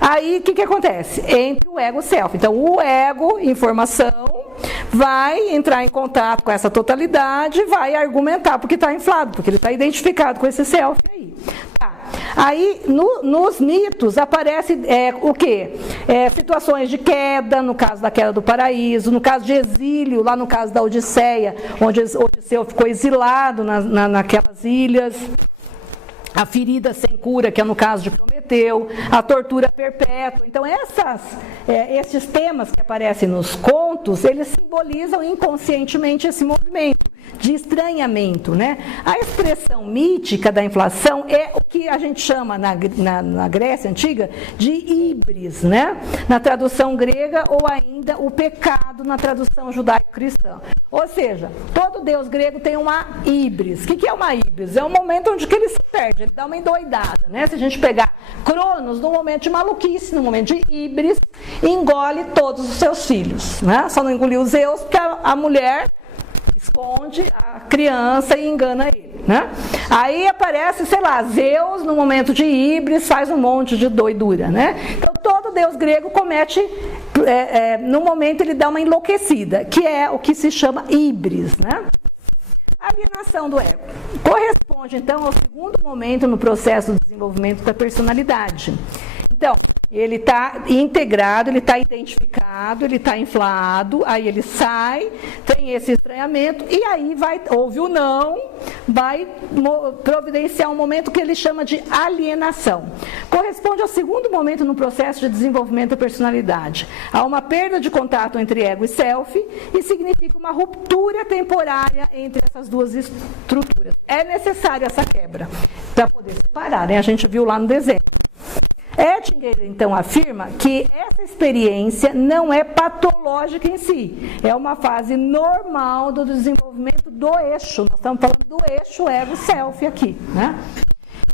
Aí, o que acontece? Entre o ego e o self. Então, o ego, informação, vai entrar em contato com essa totalidade e vai argumentar porque está inflado, porque ele está identificado com esse self aí. Tá. Aí, nos mitos, aparece o quê? Situações de queda, no caso da queda do paraíso, no caso de exílio, lá no caso da Odisseia, onde Odisseu ficou exilado naquelas ilhas. A ferida sem cura, que é no caso de Prometeu, a tortura perpétua. Então, esses temas que aparecem nos contos, eles simbolizam inconscientemente esse movimento de estranhamento, né? A expressão mítica da inflação é o que a gente chama na Grécia Antiga de híbris, né? Na tradução grega, ou ainda o pecado na tradução judaico-cristã. Ou seja, todo deus grego tem uma híbris. O que é uma híbris? É um momento onde ele se perde, ele dá uma endoidada, né? Se a gente pegar Cronos, no momento de maluquice, no momento de híbris, engole todos os seus filhos, né? Só não engoliu Zeus, porque a mulher esconde a criança e engana ele, né? Aí aparece, sei lá, Zeus, no momento de híbris, faz um monte de doidura, né? Então, todo deus grego comete, no momento ele dá uma enlouquecida, que é o que se chama híbris, né? A alienação do ego corresponde, então, ao segundo momento no processo do desenvolvimento da personalidade. Então, ele está integrado, ele está identificado, ele está inflado, aí ele sai, tem esse estranhamento, e aí houve o não, vai providenciar um momento que ele chama de alienação. Corresponde ao segundo momento no processo de desenvolvimento da personalidade. Há uma perda de contato entre ego e self, e significa uma ruptura temporária entre essas duas estruturas. É necessária essa quebra para poder separar, né? A gente viu lá no desenho. Ettinger, então, afirma que essa experiência não é patológica em si, é uma fase normal do desenvolvimento do eixo. Nós estamos falando do eixo ego-self aqui, né?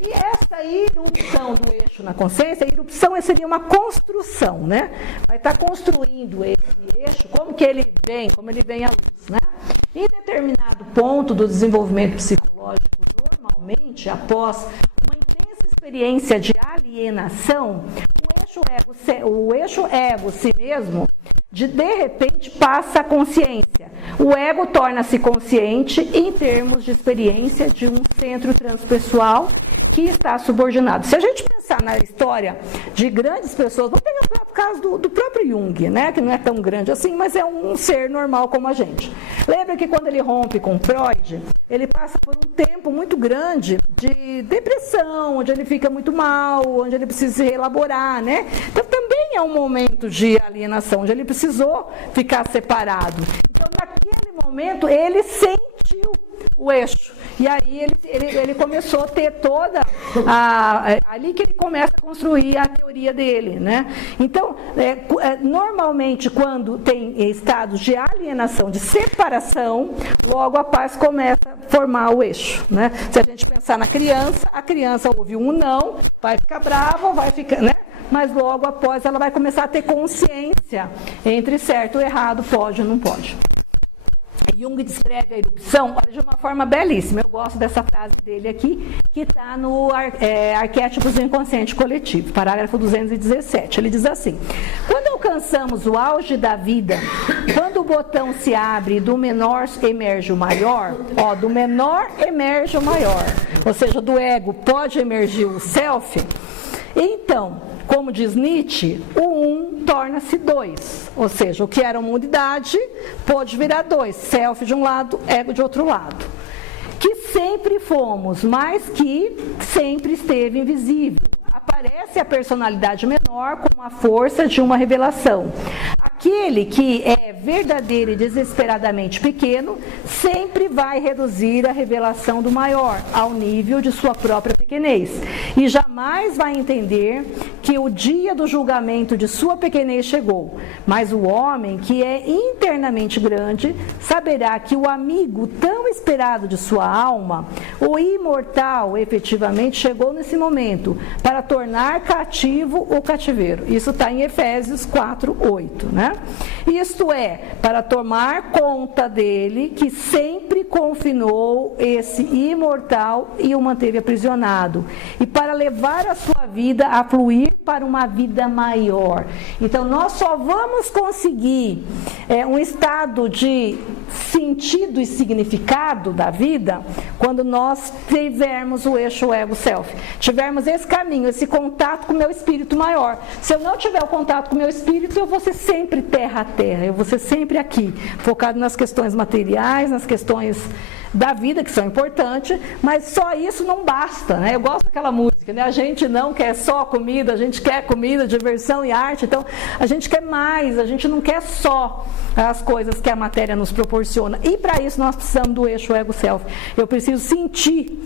E essa irrupção do eixo na consciência, a irrupção seria uma construção, né? Vai estar construindo esse eixo, como ele vem à luz, né? Em determinado ponto do desenvolvimento psicológico, normalmente, após uma intensa experiência de alienação, o eixo ego, si mesmo, de repente passa a consciência. O ego torna-se consciente em termos de experiência de um centro transpessoal que está subordinado. Se a gente pensar na história de grandes pessoas, vamos pegar o próprio caso do próprio Jung, né, que não é tão grande assim, mas é um ser normal como a gente. Lembra que quando ele rompe com Freud, ele passa por um tempo muito grande de depressão, onde ele fica muito mal, onde ele precisa se elaborar, né? Então também é um momento de alienação, onde ele precisou ficar separado. Então naquele momento ele sentiu o eixo. E aí ele começou a ter toda ali que ele começa a construir a teoria dele, né? Então, normalmente quando tem estados de alienação, de separação, logo a paz começa a formar o eixo, né? Se a gente pensar na criança, a criança ouve um não, vai ficar brava, vai ficar, né? Mas logo após ela vai começar a ter consciência entre certo e errado, pode ou não pode. Jung descreve a erupção de uma forma belíssima. Eu gosto dessa frase dele aqui, que está no Arquétipos do Inconsciente Coletivo, parágrafo 217. Ele diz assim: quando alcançamos o auge da vida, quando o botão se abre e do menor emerge o maior, do menor emerge o maior, ou seja, do ego pode emergir o self, então, como diz Nietzsche, o um torna-se dois. Ou seja, o que era uma unidade pode virar dois. Self de um lado, ego de outro lado. Que sempre fomos, mas que sempre esteve invisível. Aparece a personalidade menor como a força de uma revelação. Aquele que é verdadeiro e desesperadamente pequeno sempre vai reduzir a revelação do maior ao nível de sua própria pequenez e jamais vai entender que o dia do julgamento de sua pequenez chegou. Mas o homem que é internamente grande saberá que o amigo tão esperado de sua alma, o imortal, efetivamente chegou nesse momento para tornar cativo o cativeiro. Isso está em Efésios 4:8, né? Isto é, para tomar conta dele, que sempre confinou esse imortal e o manteve aprisionado, e para levar a sua vida a fluir para uma vida maior. Então, nós só vamos conseguir um estado de sentido e significado da vida quando nós tivermos o eixo ego-self, tivermos esse caminho, esse contato com o meu espírito maior. Se eu não tiver o contato com o meu espírito, eu vou ser sempre terra a terra, eu vou ser sempre aqui, focado nas questões materiais, nas questões da vida, que são importantes, mas só isso não basta, né? Eu gosto daquela música, né? A gente não quer só comida, a gente quer comida, diversão e arte, então a gente quer mais, a gente não quer só as coisas que a matéria nos proporciona, e para isso nós precisamos do eixo ego-self. Eu preciso sentir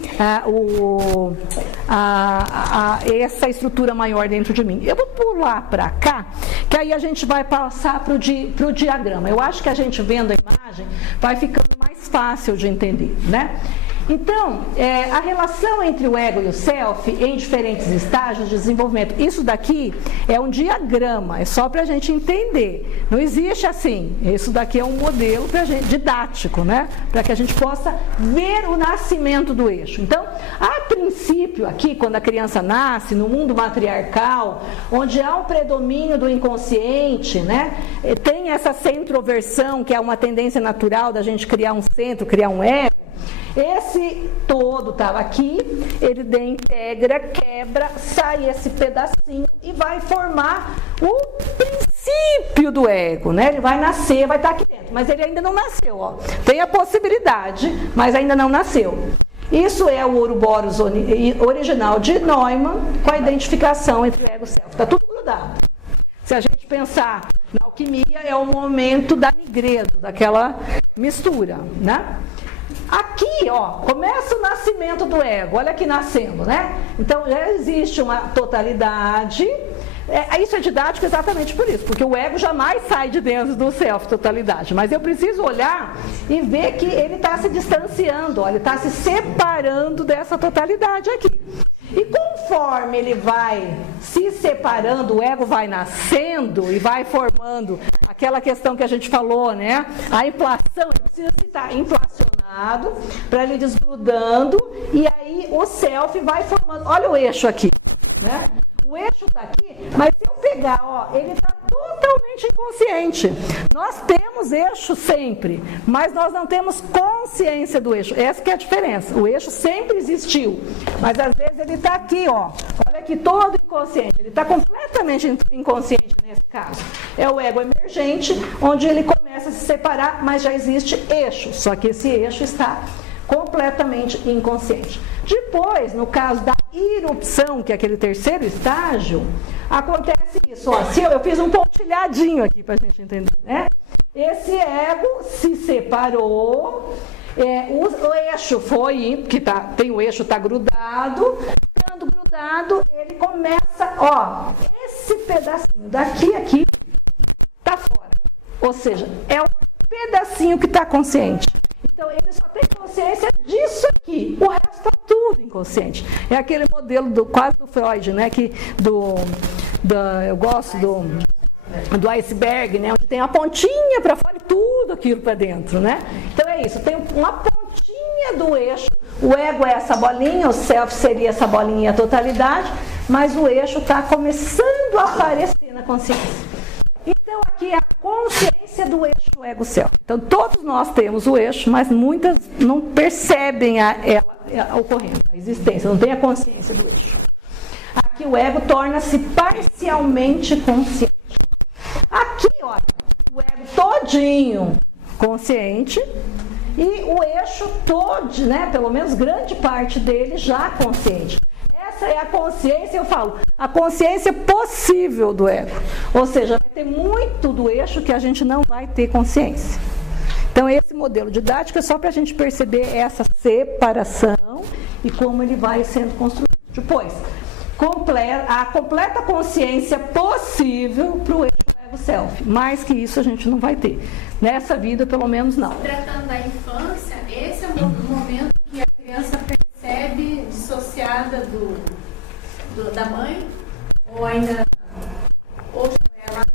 essa estrutura maior dentro de mim. Eu vou pular para cá, que aí a gente vai passar para o diagrama. Eu acho que a gente vendo a imagem vai ficando mais fácil de entender, né? Então, a relação entre o ego e o self em diferentes estágios de desenvolvimento, isso daqui é um diagrama, é só para a gente entender. Não existe assim, isso daqui é um modelo pra gente, didático, né? Para que a gente possa ver o nascimento do eixo. Então, a princípio aqui, quando a criança nasce, no mundo matriarcal, onde há um predomínio do inconsciente, né? Tem essa centroversão, que é uma tendência natural da gente criar um centro, criar um ego. Esse todo estava aqui, ele integra, quebra, sai esse pedacinho e vai formar o princípio do ego, né? Ele vai nascer, vai estar aqui dentro, mas ele ainda não nasceu, ó. Tem a possibilidade, mas ainda não nasceu. Isso é o Ouroboros original de Neumann, com a identificação entre o ego e o self. Está tudo grudado. Se a gente pensar na alquimia, é o momento da nigredo, daquela mistura, né? Aqui, ó, começa o nascimento do ego, olha aqui nascendo, né? Então, já existe uma totalidade, isso é didático exatamente por isso, porque o ego jamais sai de dentro do self, totalidade, mas eu preciso olhar e ver que ele está se distanciando, ó, ele está se separando dessa totalidade aqui. E conforme ele vai se separando, o ego vai nascendo e vai formando aquela questão que a gente falou, né? A inflação, ele precisa estar inflacionado para ele desgrudando, e aí o self vai formando. Olha o eixo aqui, né? O eixo está aqui, mas se eu pegar, ó, ele está totalmente inconsciente. Nós temos eixo sempre, mas nós não temos consciência do eixo. Essa que é a diferença. O eixo sempre existiu, mas às vezes ele está aqui, ó. Olha aqui, todo inconsciente. Ele está completamente inconsciente nesse caso. É o ego emergente, onde ele começa a se separar, mas já existe eixo. Só que esse eixo está completamente inconsciente. Depois, no caso da irrupção, que é aquele terceiro estágio, acontece isso. Ó, se eu fiz um pontilhadinho aqui para a gente entender, né? Esse ego se separou, o eixo foi, que tem o eixo está grudado, ficando grudado, ele começa, ó, esse pedacinho daqui aqui está fora. Ou seja, é o pedacinho que está consciente. Então, ele só tem consciência disso aqui, o resto está tudo inconsciente. É aquele modelo quase do Freud, né? Eu gosto do iceberg, né? Onde tem a pontinha para fora e tudo aquilo para dentro, né? Então é isso, tem uma pontinha do eixo. O ego é essa bolinha, o self seria essa bolinha, a totalidade, mas o eixo está começando a aparecer na consciência. Então aqui é a consciência do eixo do ego-self. Então todos nós temos o eixo, mas muitas não percebem a ocorrência, a existência, não tem a consciência do eixo. Aqui o ego torna-se parcialmente consciente. Aqui, olha, o ego todinho consciente e o eixo todo, né, pelo menos grande parte dele já consciente. Essa é a consciência, eu falo, a consciência possível do ego. Ou seja, vai ter muito do eixo que a gente não vai ter consciência. Então, esse modelo didático é só para a gente perceber essa separação e como ele vai sendo construído. Depois, a completa consciência possível para o eixo ego-self. Mais que isso a gente não vai ter. Nessa vida, pelo menos, não. Tratando da infância, esse é o momento que a criança percebe dissociada da mãe? Ou ainda...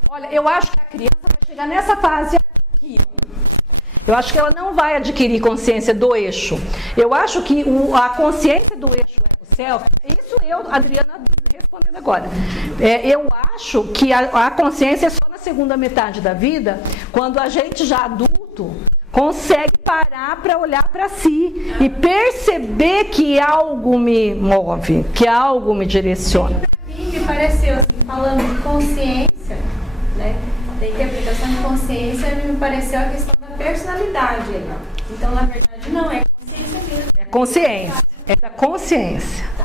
Olha, eu acho que a criança vai chegar nessa fase aqui. Eu acho que ela não vai adquirir consciência do eixo. Eu acho que a consciência do eixo self, isso eu, Adriana, respondendo agora. Eu acho que a consciência é só na segunda metade da vida, quando a gente já adulto consegue parar para olhar para si e perceber que algo me move, que algo me direciona. Para mim, me pareceu, assim, falando de consciência, né, da interpretação de consciência, me pareceu a questão da personalidade. Então, na verdade, não é consciência mesmo. É consciência, é da consciência.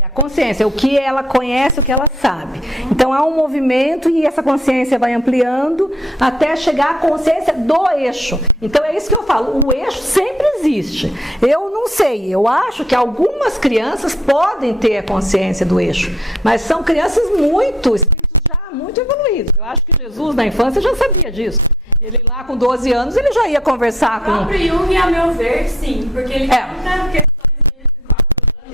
É a consciência, o que ela conhece, o que ela sabe. Então há um movimento e essa consciência vai ampliando até chegar à consciência do eixo. Então é isso que eu falo, o eixo sempre existe. Eu não sei, eu acho que algumas crianças podem ter a consciência do eixo, mas são crianças espíritos já muito evoluídos. Eu acho que Jesus na infância já sabia disso. Ele lá com 12 anos, ele já ia conversar com... O próprio Jung, a meu ver, sim, porque ele conta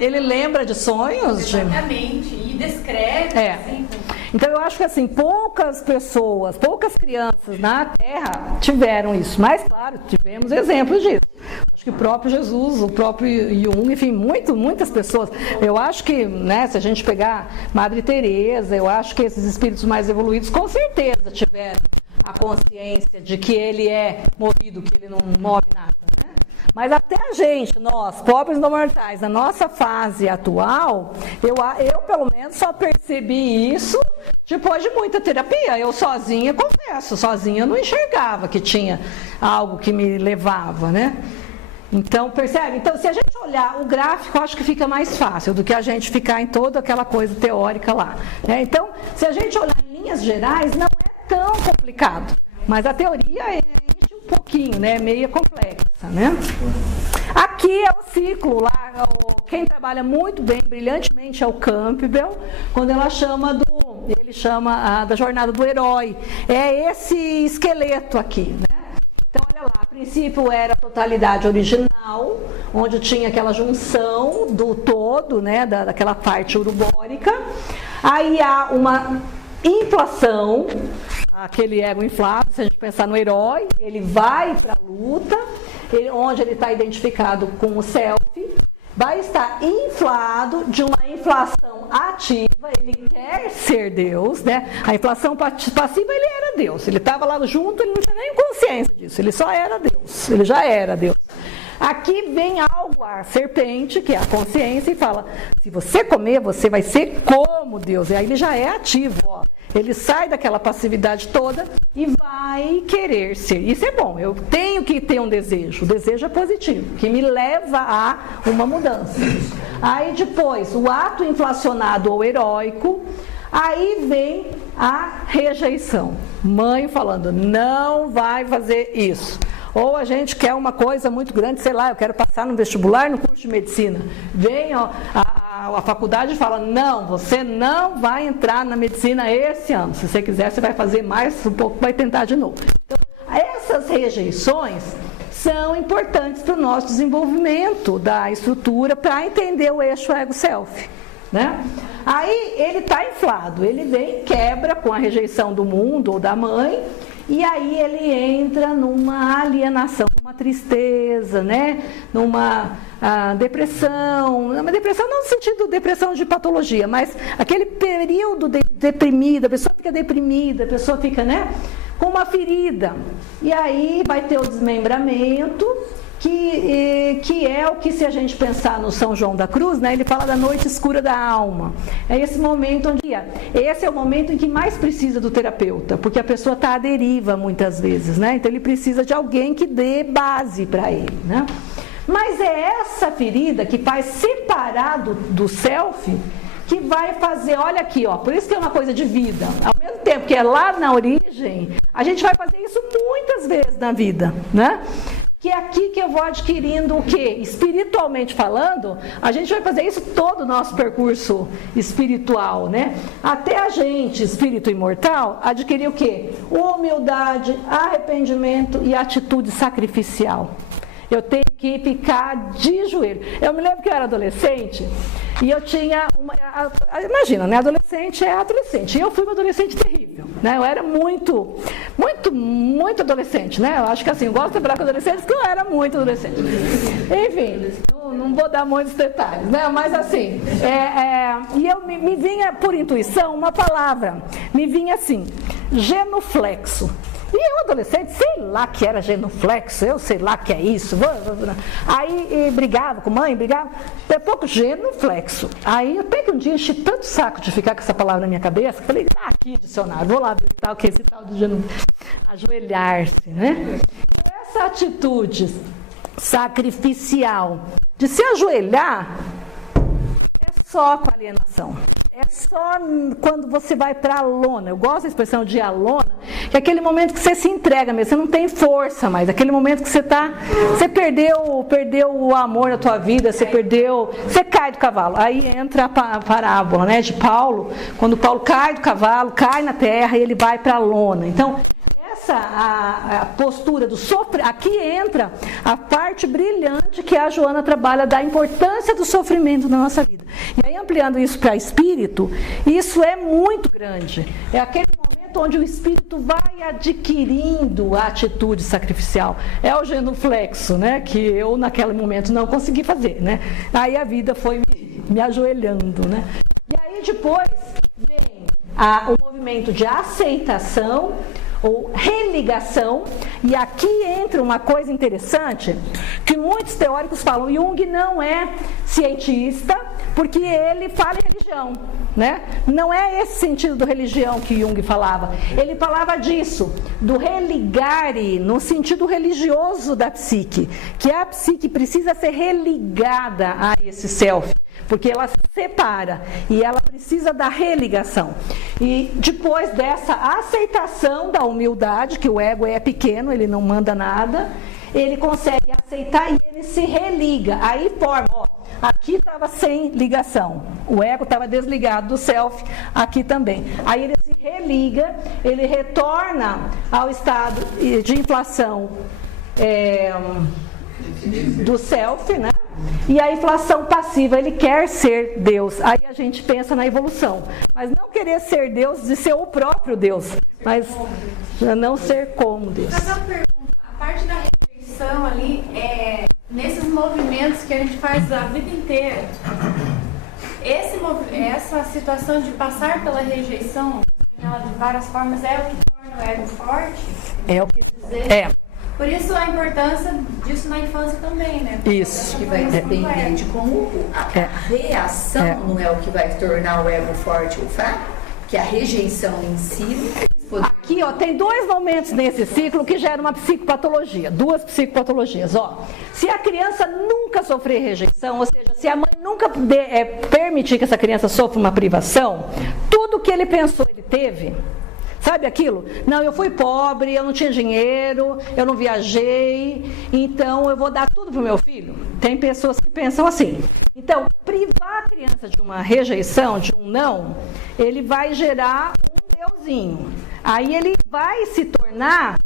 ele lembra de sonhos? Exatamente, e descreve. Assim. Então eu acho que assim, poucas pessoas, poucas crianças na Terra tiveram isso. Mas claro, tivemos exemplos disso. Acho que o próprio Jesus, o próprio Jung, enfim, muitas pessoas. Eu acho que, né, se a gente pegar Madre Teresa, eu acho que esses espíritos mais evoluídos com certeza tiveram a consciência de que ele é movido, que ele não move nada, né? Mas até a gente, nós, pobres não mortais, na nossa fase atual, eu pelo menos só percebi isso depois de muita terapia. Eu sozinha, confesso, sozinha eu não enxergava que tinha algo que me levava, né? Então, percebe? Então, se a gente olhar o gráfico, eu acho que fica mais fácil do que a gente ficar em toda aquela coisa teórica lá, né? Então, se a gente olhar em linhas gerais, não é tão complicado. Mas a teoria é um pouquinho, né? Meio complexa, né? Aqui é o ciclo lá. Quem trabalha muito bem, brilhantemente, é o Campbell, quando ele chama da jornada do herói. É esse esqueleto aqui, né? Então, olha lá, a princípio era a totalidade original, onde tinha aquela junção do todo, né? Daquela parte urubórica. Aí há uma inflação, aquele ego inflado, se a gente pensar no herói, ele vai para a luta, onde ele está identificado com o self, vai estar inflado de uma inflação ativa, ele quer ser Deus, né? A inflação passiva, ele era Deus, ele estava lá junto, ele não tinha nem consciência disso, ele só era Deus, ele já era Deus. Aqui vem algo, a serpente, que é a consciência, e fala, se você comer, você vai ser como Deus. E aí ele já é ativo, ó. Ele sai daquela passividade toda e vai querer ser. Isso é bom, eu tenho que ter um desejo. O desejo é positivo, que me leva a uma mudança. Aí depois, o ato inflacionado ou heróico, aí vem a rejeição. Mãe falando, não vai fazer isso. Ou a gente quer uma coisa muito grande, sei lá, eu quero passar no vestibular, no curso de medicina. Vem a faculdade e fala, não, você não vai entrar na medicina esse ano. Se você quiser, você vai fazer mais um pouco, vai tentar de novo. Então, essas rejeições são importantes para o nosso desenvolvimento da estrutura, para entender o eixo ego-self, né? Aí ele está inflado, ele vem, quebra com a rejeição do mundo ou da mãe, e aí ele entra numa alienação, numa tristeza, né? Numa depressão, uma depressão não no sentido de depressão de patologia, mas aquele período deprimido, a pessoa fica deprimida, a pessoa fica, né, com uma ferida. E aí vai ter o desmembramento, que é o que, se a gente pensar no São João da Cruz, né, ele fala da noite escura da alma. É esse momento esse é o momento em que mais precisa do terapeuta, porque a pessoa está à deriva muitas vezes, né? Então ele precisa de alguém que dê base para ele, né? Mas é essa ferida que faz separado do self que vai fazer, olha aqui, ó, por isso que é uma coisa de vida. Ao mesmo tempo que é lá na origem, a gente vai fazer isso muitas vezes na vida, né? Que é aqui que eu vou adquirindo o quê? Espiritualmente falando, a gente vai fazer isso todo o nosso percurso espiritual, né? Até a gente, espírito imortal, adquirir o quê? Humildade, arrependimento e atitude sacrificial. Eu tenho que ficar de joelho. Eu me lembro que eu era adolescente e eu tinha imagina, né? Adolescente é adolescente. E eu fui uma adolescente terrível, né? Eu era muito adolescente, né? Eu acho que assim, eu gosto de trabalhar com adolescentes porque eu era muito adolescente. Enfim, não vou dar muitos detalhes, né? Mas assim, e eu me vinha por intuição uma palavra, me vinha assim, genuflexo. E eu, adolescente, sei lá que era genuflexo, eu sei lá que é isso. Aí brigava com mãe, brigava, até pouco genuflexo. Aí até que um dia enchi tanto saco de ficar com essa palavra na minha cabeça, que falei, aqui dicionário, vou lá ver o que é esse tal de genuflexo. Ajoelhar-se, né? Essa atitude sacrificial de se ajoelhar é só com alienação. É só quando você vai para a lona. Eu gosto da expressão de a lona, que é aquele momento que você se entrega mesmo, você não tem força mais, aquele momento que você perdeu o amor na tua vida, você cai do cavalo. Aí entra a parábola, né, de Paulo, quando Paulo cai do cavalo, cai na terra e ele vai para a lona. Então, a postura do sofrer, aqui entra a parte brilhante que a Joana trabalha da importância do sofrimento na nossa vida. E aí, ampliando isso para espírito, isso é muito grande. É aquele momento onde o espírito vai adquirindo a atitude sacrificial. É o genuflexo, né, que eu naquele momento não consegui fazer, né? Aí a vida foi me ajoelhando, né? E aí depois vem o movimento de aceitação, ou religação, e aqui entra uma coisa interessante, que muitos teóricos falam, Jung não é cientista, porque ele fala em religião, né? Não é esse sentido do religião que Jung falava, ele falava disso, do religare, no sentido religioso da psique, que a psique precisa ser religada a esse self, porque ela se separa e ela precisa da religação. E depois dessa aceitação da humildade, que o ego é pequeno, ele não manda nada, ele consegue aceitar e ele se religa. Aí forma, aqui estava sem ligação, o ego estava desligado do self, aqui também. Aí ele se religa, ele retorna ao estado de inflação do self, né? E a inflação passiva, ele quer ser Deus. Aí a gente pensa na evolução. Mas não querer ser Deus de ser o próprio Deus. Mas não ser como Deus. Mas uma pergunta, a parte da rejeição ali, nesses movimentos que a gente faz a vida inteira, essa situação de passar pela rejeição, ela de várias formas, é o que torna o ego forte? É o que dizer. Por isso a importância disso na infância também, né? Isso. Que vai depender de como a reação não é o que vai tornar o ego forte ou fraco, que a rejeição em si. Aqui, tem dois momentos nesse ciclo que geram uma psicopatologia, duas psicopatologias. Se a criança nunca sofrer rejeição, ou seja, se a mãe nunca permitir que essa criança sofra uma privação, tudo que ele pensou ele teve. Sabe aquilo? Não, eu fui pobre, eu não tinha dinheiro, eu não viajei, então eu vou dar tudo para o meu filho. Tem pessoas que pensam assim. Então, privar a criança de uma rejeição, de um não, ele vai gerar um deusinho. Aí ele vai se tornar,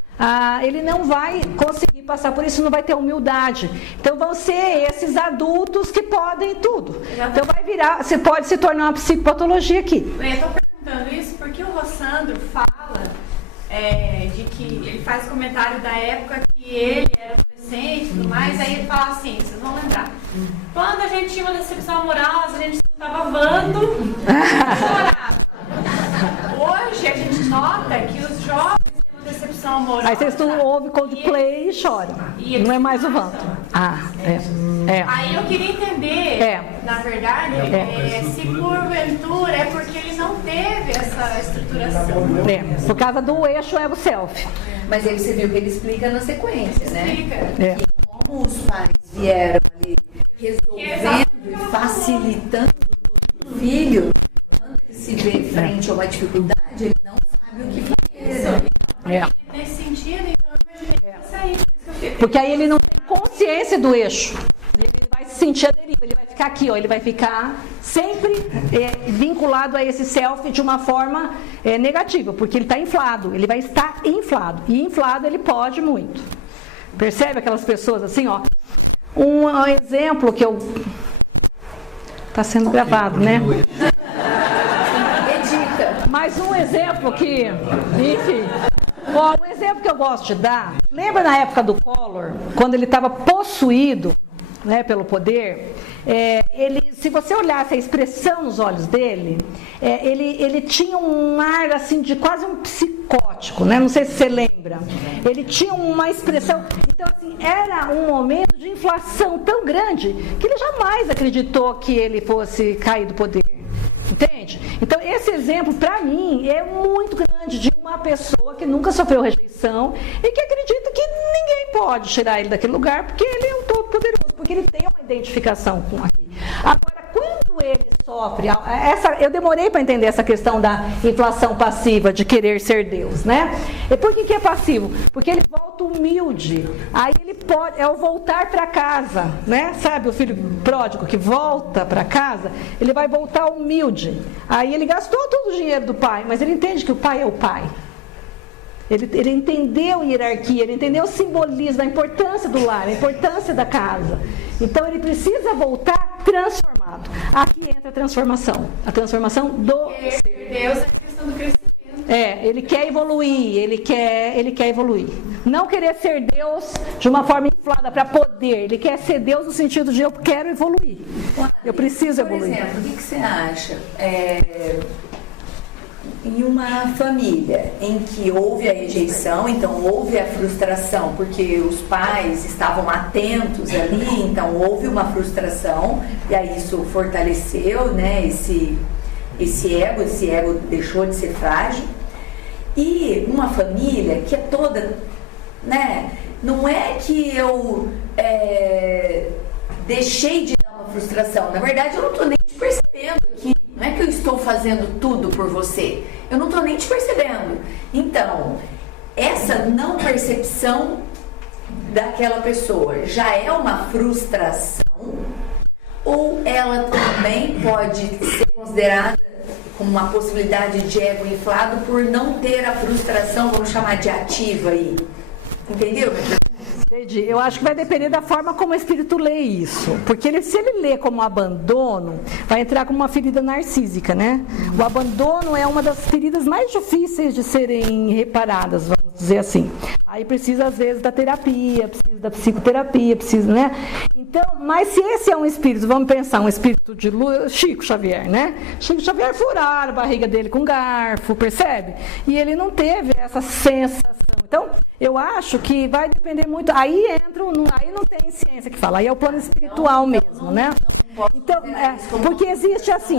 ele não vai conseguir passar por isso, não vai ter humildade. Então vão ser esses adultos que podem tudo. Então vai virar, você pode se tornar uma psicopatologia aqui. Eu estou perguntando isso porque o Rossandro fala de que ele faz comentário da época que ele era adolescente e tudo mais, aí ele fala assim, vocês vão lembrar, quando a gente tinha uma decepção amorosa, a gente escutava Vando e chorava. Hoje a gente nota que os jovens têm uma decepção amorosa. Aí vocês ouvem Coldplay e choram. Não é mais o Vando. Aí eu queria entender, na verdade, se porventura é porque ele não teve essa estruturação. Por causa do eixo ego-self. Mas aí você viu que ele explica na sequência, né? Explica. Que como os pais vieram ali resolvendo e facilitando tudo pro filho, quando ele se vê frente a uma dificuldade, ele não sabe o que fazer. Nesse sentido, então, eu imaginei isso aí. Porque aí ele não tem consciência do eixo. Ele vai se sentir a deriva, ele vai ficar aqui, ele vai ficar sempre vinculado a esse self de uma forma negativa, porque ele está inflado, ele vai estar inflado. E inflado ele pode muito. Percebe aquelas pessoas assim, Um exemplo que eu... Está sendo gravado, né? Edita. Mas um exemplo que... Enfim... um exemplo que eu gosto de dar, lembra na época do Collor, quando ele estava possuído, né, pelo poder, se você olhasse a expressão nos olhos dele, ele tinha um ar assim de quase um psicótico, né? Não sei se você lembra. Ele tinha uma expressão, então assim, era um momento de inflação tão grande que ele jamais acreditou que ele fosse cair do poder. Entende? Então, esse exemplo, para mim, é muito grande de uma pessoa que nunca sofreu rejeição e que acredita que ninguém pode tirar ele daquele lugar porque ele é um todo-poderoso, porque ele tem uma identificação com aqui. Agora, quando ele sofre, eu demorei para entender essa questão da inflação passiva, de querer ser Deus, né? E por que é passivo? Porque ele volta humilde, aí ele pode, é o voltar para casa, né? Sabe o filho pródigo que volta para casa, ele vai voltar humilde, aí ele gastou todo o dinheiro do pai, mas ele entende que o pai é o pai. Ele entendeu a hierarquia, ele entendeu o simbolismo, a importância do lar, a importância da casa. Então ele precisa voltar transformado. Aqui entra a transformação do ser. Deus é a questão do crescimento. Ele quer evoluir, ele quer evoluir. Não querer ser Deus de uma forma inflada para poder, ele quer ser Deus no sentido de eu quero evoluir. Eu preciso evoluir. Por exemplo, o que você acha? Em uma família em que houve a rejeição, então houve a frustração, porque os pais estavam atentos ali, então houve uma frustração, e aí isso fortaleceu, né, esse ego deixou de ser frágil. E uma família que é toda, né, não é que eu deixei de dar uma frustração, na verdade eu não estou nem te percebendo aqui. Não é que eu estou fazendo tudo por você. Eu não estou nem te percebendo. Então, essa não percepção daquela pessoa já é uma frustração? Ou ela também pode ser considerada como uma possibilidade de ego inflado por não ter a frustração, vamos chamar de ativa aí? Entendeu? Entendi. Eu acho que vai depender da forma como o espírito lê isso. Porque se ele lê como abandono, vai entrar como uma ferida narcísica, né? O abandono é uma das feridas mais difíceis de serem reparadas, vamos dizer assim. Aí precisa, às vezes, da terapia, precisa da psicoterapia, precisa, né? Então, mas se esse é um espírito, vamos pensar, um espírito de luz, Chico Xavier, né? Chico Xavier furaram a barriga dele com garfo, percebe? E ele não teve essa sensação. Então, eu acho que vai depender muito. Aí não tem ciência que fala, aí é o plano espiritual mesmo, né? Então, porque existe assim,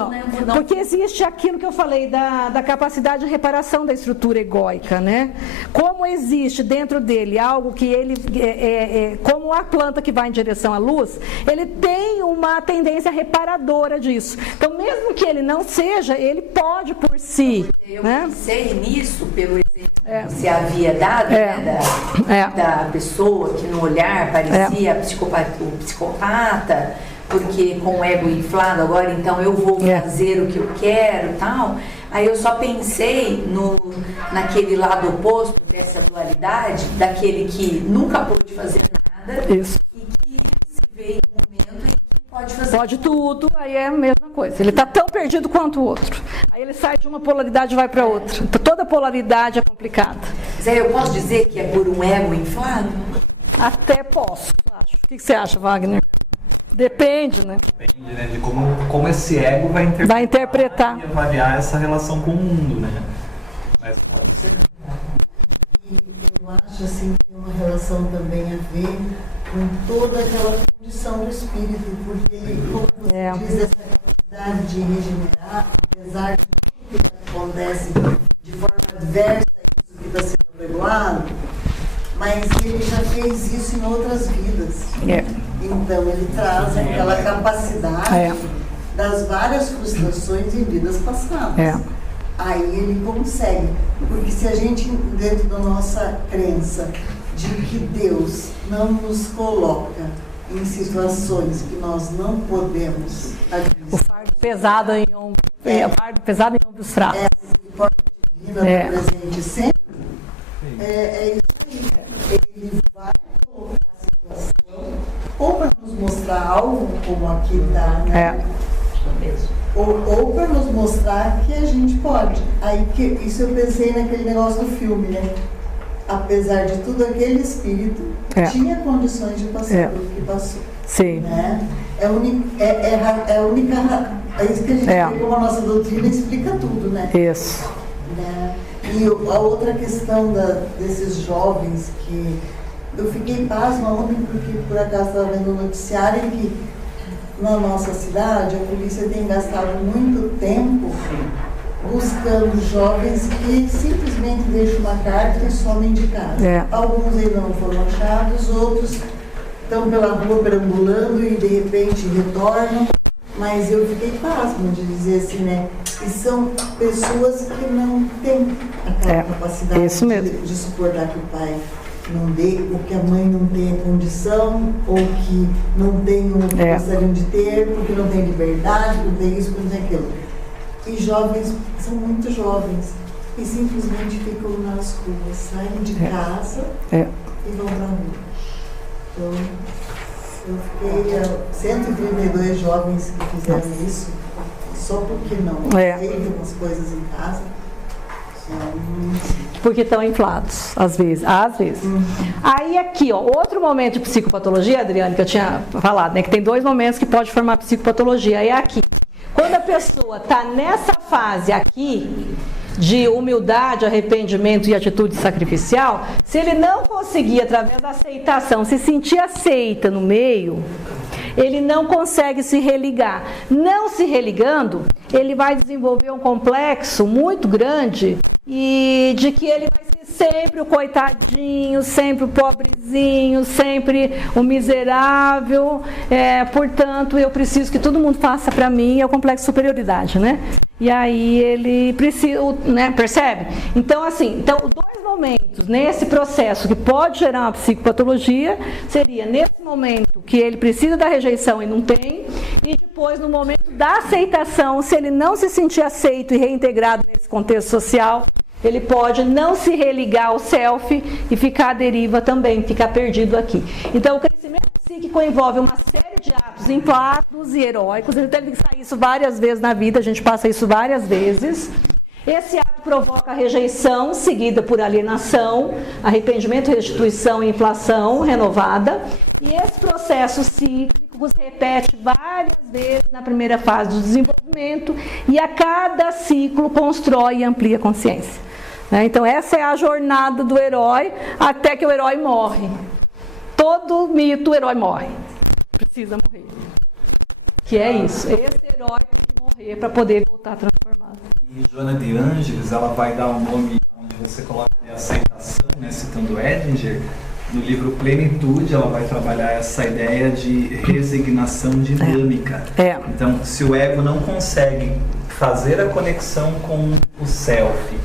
porque existe aquilo que eu falei da capacidade de reparação da estrutura egóica, né? Como existe dentro dele algo que ele, como a planta que vai em direção à luz, ele tem uma tendência reparadora disso. Então, mesmo que ele não seja, ele pode por si. Eu né? pensei nisso pelo exemplo que você havia dado, né, da pessoa que no olhar parecia o psicopata, porque com o ego inflado agora, então eu vou fazer o que eu quero e tal. Aí eu só pensei naquele lado oposto dessa dualidade, daquele que nunca pôde fazer nada. Isso. E que se vê em um momento em que pode fazer pode tudo, aí é a mesma coisa. Ele está tão perdido quanto o outro. Aí ele sai de uma polaridade e vai para outra. Então, toda polaridade é complicada. Zé, eu posso dizer que é por um ego inflado? Até posso, acho. O que você acha, Wagner? Depende, né? Depende, né, de como esse ego vai interpretar e avaliar essa relação com o mundo, né? Mas pode ser. E eu acho assim que tem uma relação também a ver com toda aquela condição do espírito, porque como você diz, essa capacidade de regenerar, apesar de tudo que acontece de forma adversa, isso que está sendo perdoado, mas ele já fez isso em outras vidas. Então ele traz aquela capacidade das várias frustrações em vidas passadas. Aí ele consegue, porque se a gente, dentro da nossa crença de que Deus não nos coloca em situações que nós não podemos administrar, o fardo pesado em ombros fracos. A forma divina presente sempre, é isso aí. Ele vai colocar a situação ou para nos mostrar algo como aqui está, né? Ou para nos mostrar que a gente pode. Aí isso eu pensei naquele negócio do filme, né? Apesar de tudo, aquele espírito tinha condições de passar pelo que passou. Sim. Né? É a única. É isso que a gente vê como a nossa doutrina explica tudo, né? Isso. Né? E a outra questão desses jovens que eu fiquei pasma ontem porque por acaso estava vendo um noticiário que na nossa cidade a polícia tem gastado muito tempo buscando jovens que simplesmente deixam uma carta e somem de casa. Alguns ainda não foram achados, outros estão pela rua perambulando e de repente retornam. Mas eu fiquei pasma de dizer assim, né? E são pessoas que não têm aquela capacidade de suportar que o pai não dê, ou que a mãe não tenha condição, ou que não tenham o que gostariam de ter, porque não tem liberdade, não tem isso, não tem aquilo. E jovens, são muito jovens, e simplesmente ficam nas ruas, saem de casa e vão para a rua. Então, eu fiquei 132 jovens que fizeram isso, só porque não aceitam as coisas em casa. Porque estão inflados, às vezes. Aí aqui, outro momento de psicopatologia, Adriane, que eu tinha falado, né, que tem 2 momentos que pode formar psicopatologia, é aqui. Quando a pessoa está nessa fase aqui, de humildade, arrependimento e atitude sacrificial, se ele não conseguir, através da aceitação, se sentir aceita no meio, ele não consegue se religar. Não se religando, ele vai desenvolver um complexo muito grande e de que ele vai ser sempre o coitadinho, sempre o pobrezinho, sempre o miserável. Portanto, eu preciso que todo mundo faça para mim, é o complexo de superioridade, né? E aí ele precisa, né, percebe? Então, assim, 2 momentos nesse processo que pode gerar uma psicopatologia seria nesse momento que ele precisa da rejeição e não tem, e depois no momento da aceitação, se ele não se sentir aceito e reintegrado nesse contexto social, ele pode não se religar ao self e ficar à deriva também, ficar perdido aqui. Então, o crescimento psíquico envolve uma série de atos inflados e heróicos. Ele teve que sair isso várias vezes na vida, a gente passa isso várias vezes. Esse ato provoca rejeição, seguida por alienação, arrependimento, restituição e inflação renovada. E esse processo cíclico se repete várias vezes na primeira fase do desenvolvimento e a cada ciclo constrói e amplia a consciência. Então essa é a jornada do herói até que o herói morre. Todo mito, o herói morre. Precisa morrer. Que é isso. Esse herói tem que morrer para poder voltar transformado. E Joana de Ângeles, ela vai dar um nome onde você coloca a aceitação, né, citando Edinger. No livro Plenitude, ela vai trabalhar essa ideia de resignação dinâmica. Então, se o ego não consegue fazer a conexão com o self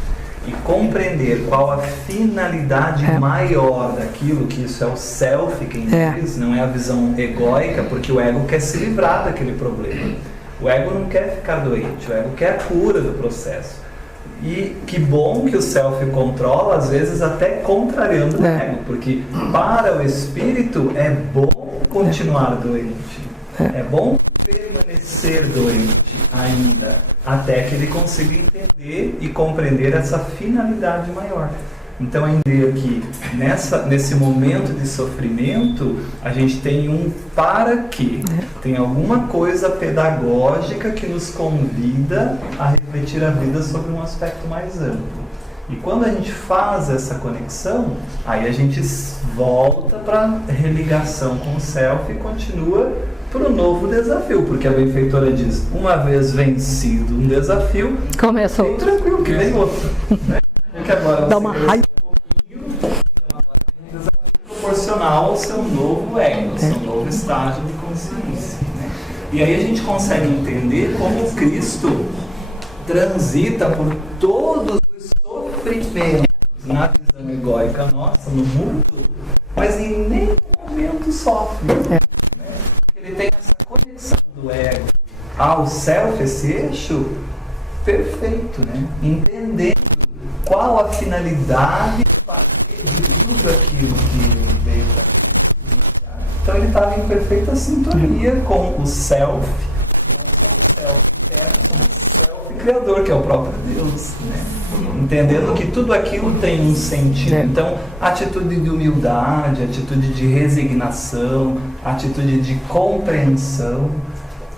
e compreender qual a finalidade maior daquilo, que isso é o self quem diz, não é a visão egóica, porque o ego quer se livrar daquele problema. O ego não quer ficar doente, o ego quer a cura do processo. E que bom que o self controla, às vezes até contrariando o ego, porque para o espírito é bom continuar doente, é bom permanecer doente ainda, até que ele consiga entender e compreender essa finalidade maior. Então eu entendo que nesse momento de sofrimento a gente tem um para quê? Tem alguma coisa pedagógica que nos convida a refletir a vida sobre um aspecto mais amplo. E quando a gente faz essa conexão, aí a gente volta para a religação com o self e continua para o novo desafio, porque a benfeitora diz, uma vez vencido um desafio, começou. Tranquilo que vem outro, né? Porque agora dá uma raiva. Então agora tem um desafio proporcional ao seu novo ego, ao seu novo estágio de consciência, né? E aí a gente consegue entender como o Cristo transita por todos os sofrimentos na visão egóica nossa, no mundo, mas em nenhum momento sofre, né? Porque ele tem essa conexão do ego ao self, esse eixo perfeito, né? Entendendo qual a finalidade de tudo aquilo que ele veio para aqui. Então ele estava em perfeita sintonia com o self, não só o self interno, como o self Criador, que é o próprio Deus, né? Entendendo que tudo aquilo tem um sentido. Então, atitude de humildade, atitude de resignação, atitude de compreensão.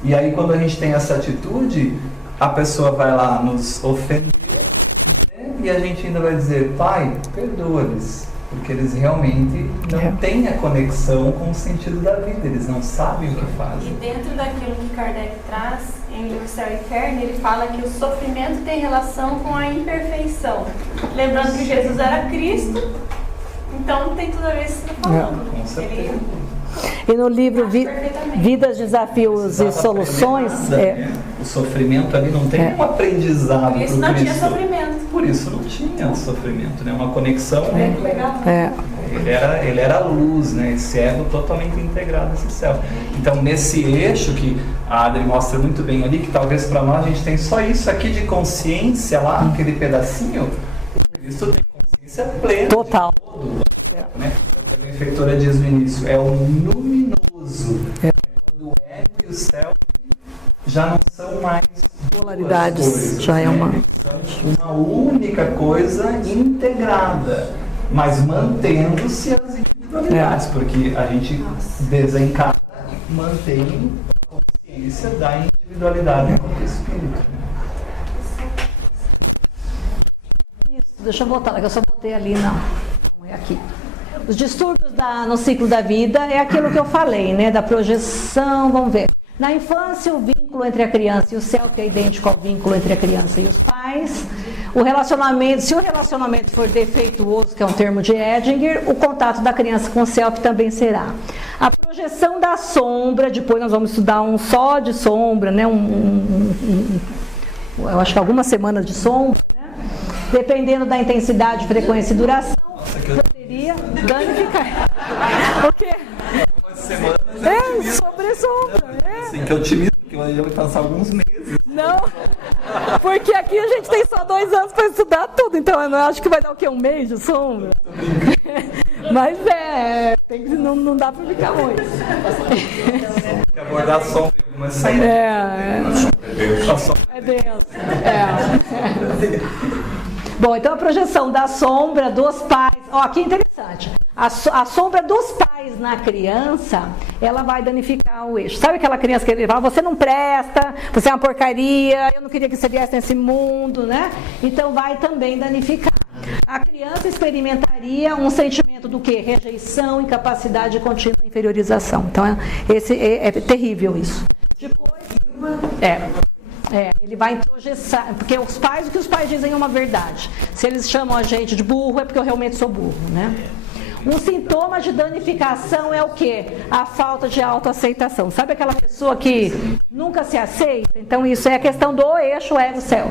E aí, quando a gente tem essa atitude, a pessoa vai lá nos ofender, né? E a gente ainda vai dizer: Pai, perdoa-lhes, porque eles realmente não têm a conexão com o sentido da vida, eles não sabem o que fazem. E dentro daquilo que Kardec traz em Livro Céu e Inferno, ele fala que o sofrimento tem relação com a imperfeição. Lembrando que Jesus era Cristo, então tem tudo a ver com isso que você está falando. Com certeza. E no livro Vidas, Desafios e Soluções... O sofrimento ali não tem um aprendizado. Por isso não tinha sofrimento. Por isso não tinha sofrimento, né? Uma conexão muito legal. Ele era a luz, né? Esse ego totalmente integrado nesse céu. Então, nesse eixo que a Adri mostra muito bem ali, que talvez para nós a gente tem só isso aqui de consciência lá, aquele pedacinho, o Cristo tem consciência plena. Total. De todo, né? A benfeitora diz no início, é o luminoso. É quando o ego e o céu já não são mais polaridades, coisas, já é uma única coisa integrada, mas mantendo-se as individualidades, porque a gente desencarna e mantém a consciência da individualidade do espírito. Isso, deixa eu voltar, que eu só botei ali, não é aqui. Os distúrbios no ciclo da vida é aquilo que eu falei, né, da projeção, vamos ver. Na infância, o vínculo entre a criança e o self é idêntico ao vínculo entre a criança e os pais. O relacionamento, se o relacionamento for defeituoso, que é um termo de Edinger, o contato da criança com o self também será. A projeção da sombra, depois nós vamos estudar um só de sombra, né, eu acho que algumas semanas de sombra, né, dependendo da intensidade, frequência e duração, poderia danificar. O quê? Sobre sombra, Assim, que otimismo, que já vai passar alguns meses. Não, porque aqui a gente tem só 2 anos para estudar tudo, então eu acho que vai dar o quê? Um mês de sombra? Mas não dá para ficar muito. Quer abordar a sombra em algumas saídas. É denso. Bom, então a projeção da sombra dos pais, aqui é interessante. A sombra dos pais na criança, ela vai danificar o eixo. Sabe aquela criança que ele fala, você não presta, você é uma porcaria, eu não queria que você viesse nesse mundo, né? Então vai também danificar. A criança experimentaria um sentimento do quê? Rejeição, incapacidade e contínua inferiorização. Então é terrível isso. Depois, ele vai introjexar, porque o que os pais dizem é uma verdade. Se eles chamam a gente de burro, é porque eu realmente sou burro, né? Um sintoma de danificação é o quê? A falta de autoaceitação. Sabe aquela pessoa que nunca se aceita? Então isso é a questão do eixo ego-self.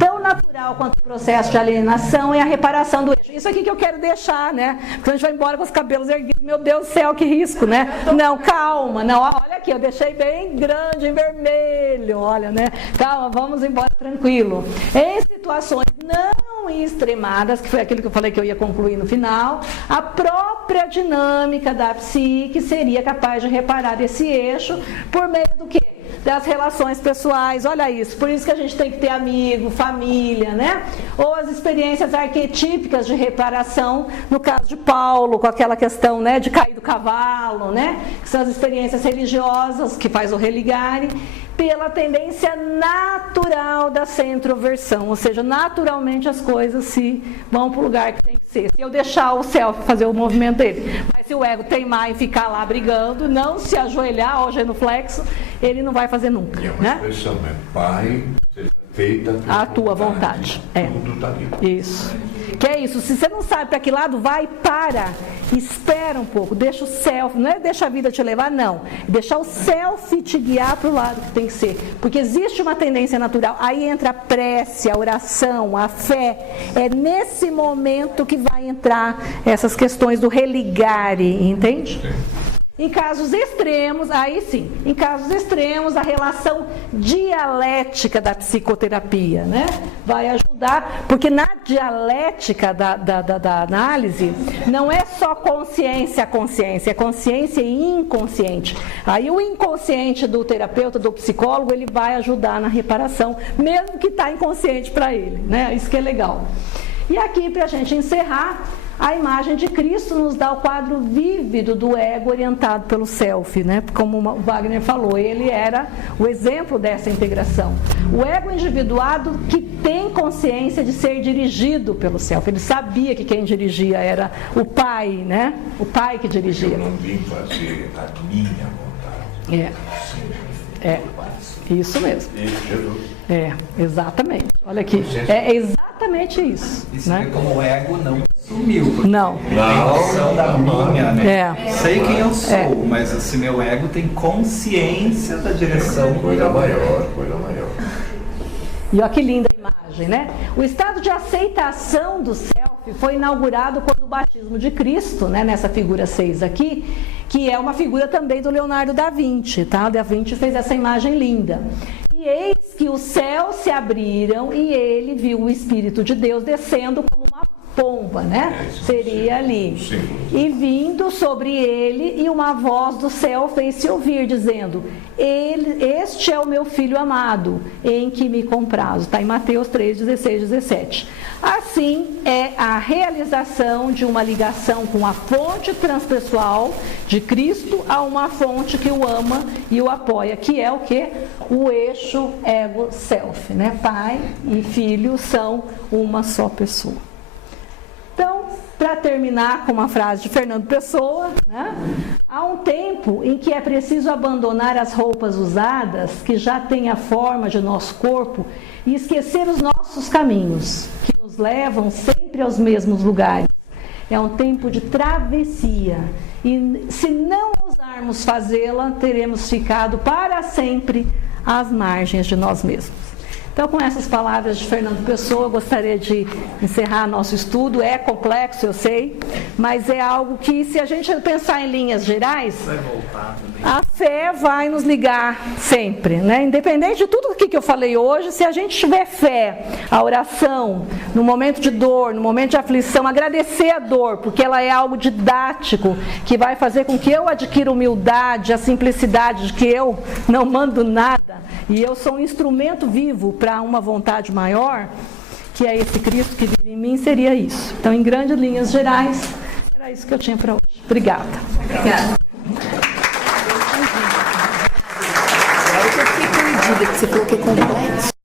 Tão natural quanto o processo de alienação é a reparação do eixo. Isso aqui que eu quero deixar, né? Porque a gente vai embora com os cabelos erguidos. Meu Deus do céu, que risco, né? Não, calma. Não, olha aqui, eu deixei bem grande, em vermelho. Olha, né? Calma, vamos embora tranquilo. Em situações não extremadas, que foi aquilo que eu falei que eu ia concluir no final, a própria dinâmica da psique seria capaz de reparar esse eixo por meio do quê? Das relações pessoais, olha isso, por isso que a gente tem que ter amigo, família, né? Ou as experiências arquetípicas de reparação, no caso de Paulo, com aquela questão, né, de cair do cavalo, né? Que são as experiências religiosas que faz o religare, pela tendência natural da centroversão, ou seja, naturalmente as coisas se vão para o lugar que tem que ser. Se eu deixar o self fazer o movimento dele, mas se o ego teimar e ficar lá brigando, não se ajoelhar ao genuflexo, ele não vai fazer nunca. E é uma expressão, né? Pai, seja feita a tua vontade. Tudo tá ali. Isso. Que é isso, se você não sabe para que lado vai, espera um pouco, deixa o self, não é deixa a vida te levar, não. Deixar o self te guiar para o lado que tem que ser. Porque existe uma tendência natural, aí entra a prece, a oração, a fé. É nesse momento que vai entrar essas questões do religare, entende? Sim. Em casos extremos, aí sim, em casos extremos, a relação dialética da psicoterapia, né? Vai ajudar, porque na dialética da análise, não é só consciência, é consciência e inconsciente. Aí o inconsciente do terapeuta, do psicólogo, ele vai ajudar na reparação, mesmo que está inconsciente para ele, né? Isso que é legal. E aqui, para a gente encerrar, a imagem de Cristo nos dá o quadro vívido do ego orientado pelo self, né? Como o Wagner falou, ele era o exemplo dessa integração. O ego individuado que tem consciência de ser dirigido pelo self. Ele sabia que quem dirigia era o pai, né? O pai que dirigia. Eu não vim fazer a minha vontade. Isso mesmo. Jesus. Exatamente. Olha aqui, é exatamente isso. Isso né? é como o ego não sumiu. Não. A noção da minha, né? É. Sei quem eu sou, mas assim, meu ego tem consciência da direção. Coisa maior, coisa maior. E olha que linda a imagem, né? O estado de aceitação do self foi inaugurado quando o batismo de Cristo, né, nessa figura 6 aqui, que é uma figura também do Leonardo da Vinci, tá? O da Vinci fez essa imagem linda. E eis que os céus se abriram e ele viu o Espírito de Deus descendo como uma pomba, né? Seria ali. E vindo sobre ele, e uma voz do céu fez-se ouvir, dizendo: este é o meu filho amado, em que me comprazo. Está em Mateus 3, 16, 17. Assim é a realização de uma ligação com a fonte transpessoal de Cristo a uma fonte que o ama e o apoia, que é o quê? O eixo ego-self, né? Pai e filho são uma só pessoa. Então, para terminar com uma frase de Fernando Pessoa, né? Há um tempo em que é preciso abandonar as roupas usadas, que já têm a forma de nosso corpo, e esquecer os nossos caminhos, que nos levam sempre aos mesmos lugares. É um tempo de travessia, e se não ousarmos fazê-la, teremos ficado para sempre às margens de nós mesmos. Então, com essas palavras de Fernando Pessoa, eu gostaria de encerrar nosso estudo. É complexo, eu sei, mas é algo que, se a gente pensar em linhas gerais, a fé vai nos ligar sempre, né? Independente de tudo o que eu falei hoje, se a gente tiver fé, a oração, no momento de dor, no momento de aflição, agradecer a dor, porque ela é algo didático, que vai fazer com que eu adquira humildade, a simplicidade de que eu não mando nada, e eu sou um instrumento vivo para uma vontade maior, que é esse Cristo que vive em mim, seria isso. Então, em grandes linhas gerais, era isso que eu tinha para hoje. Obrigada. Obrigada. Agora que eu fiquei perdida, que você falou que é complexo.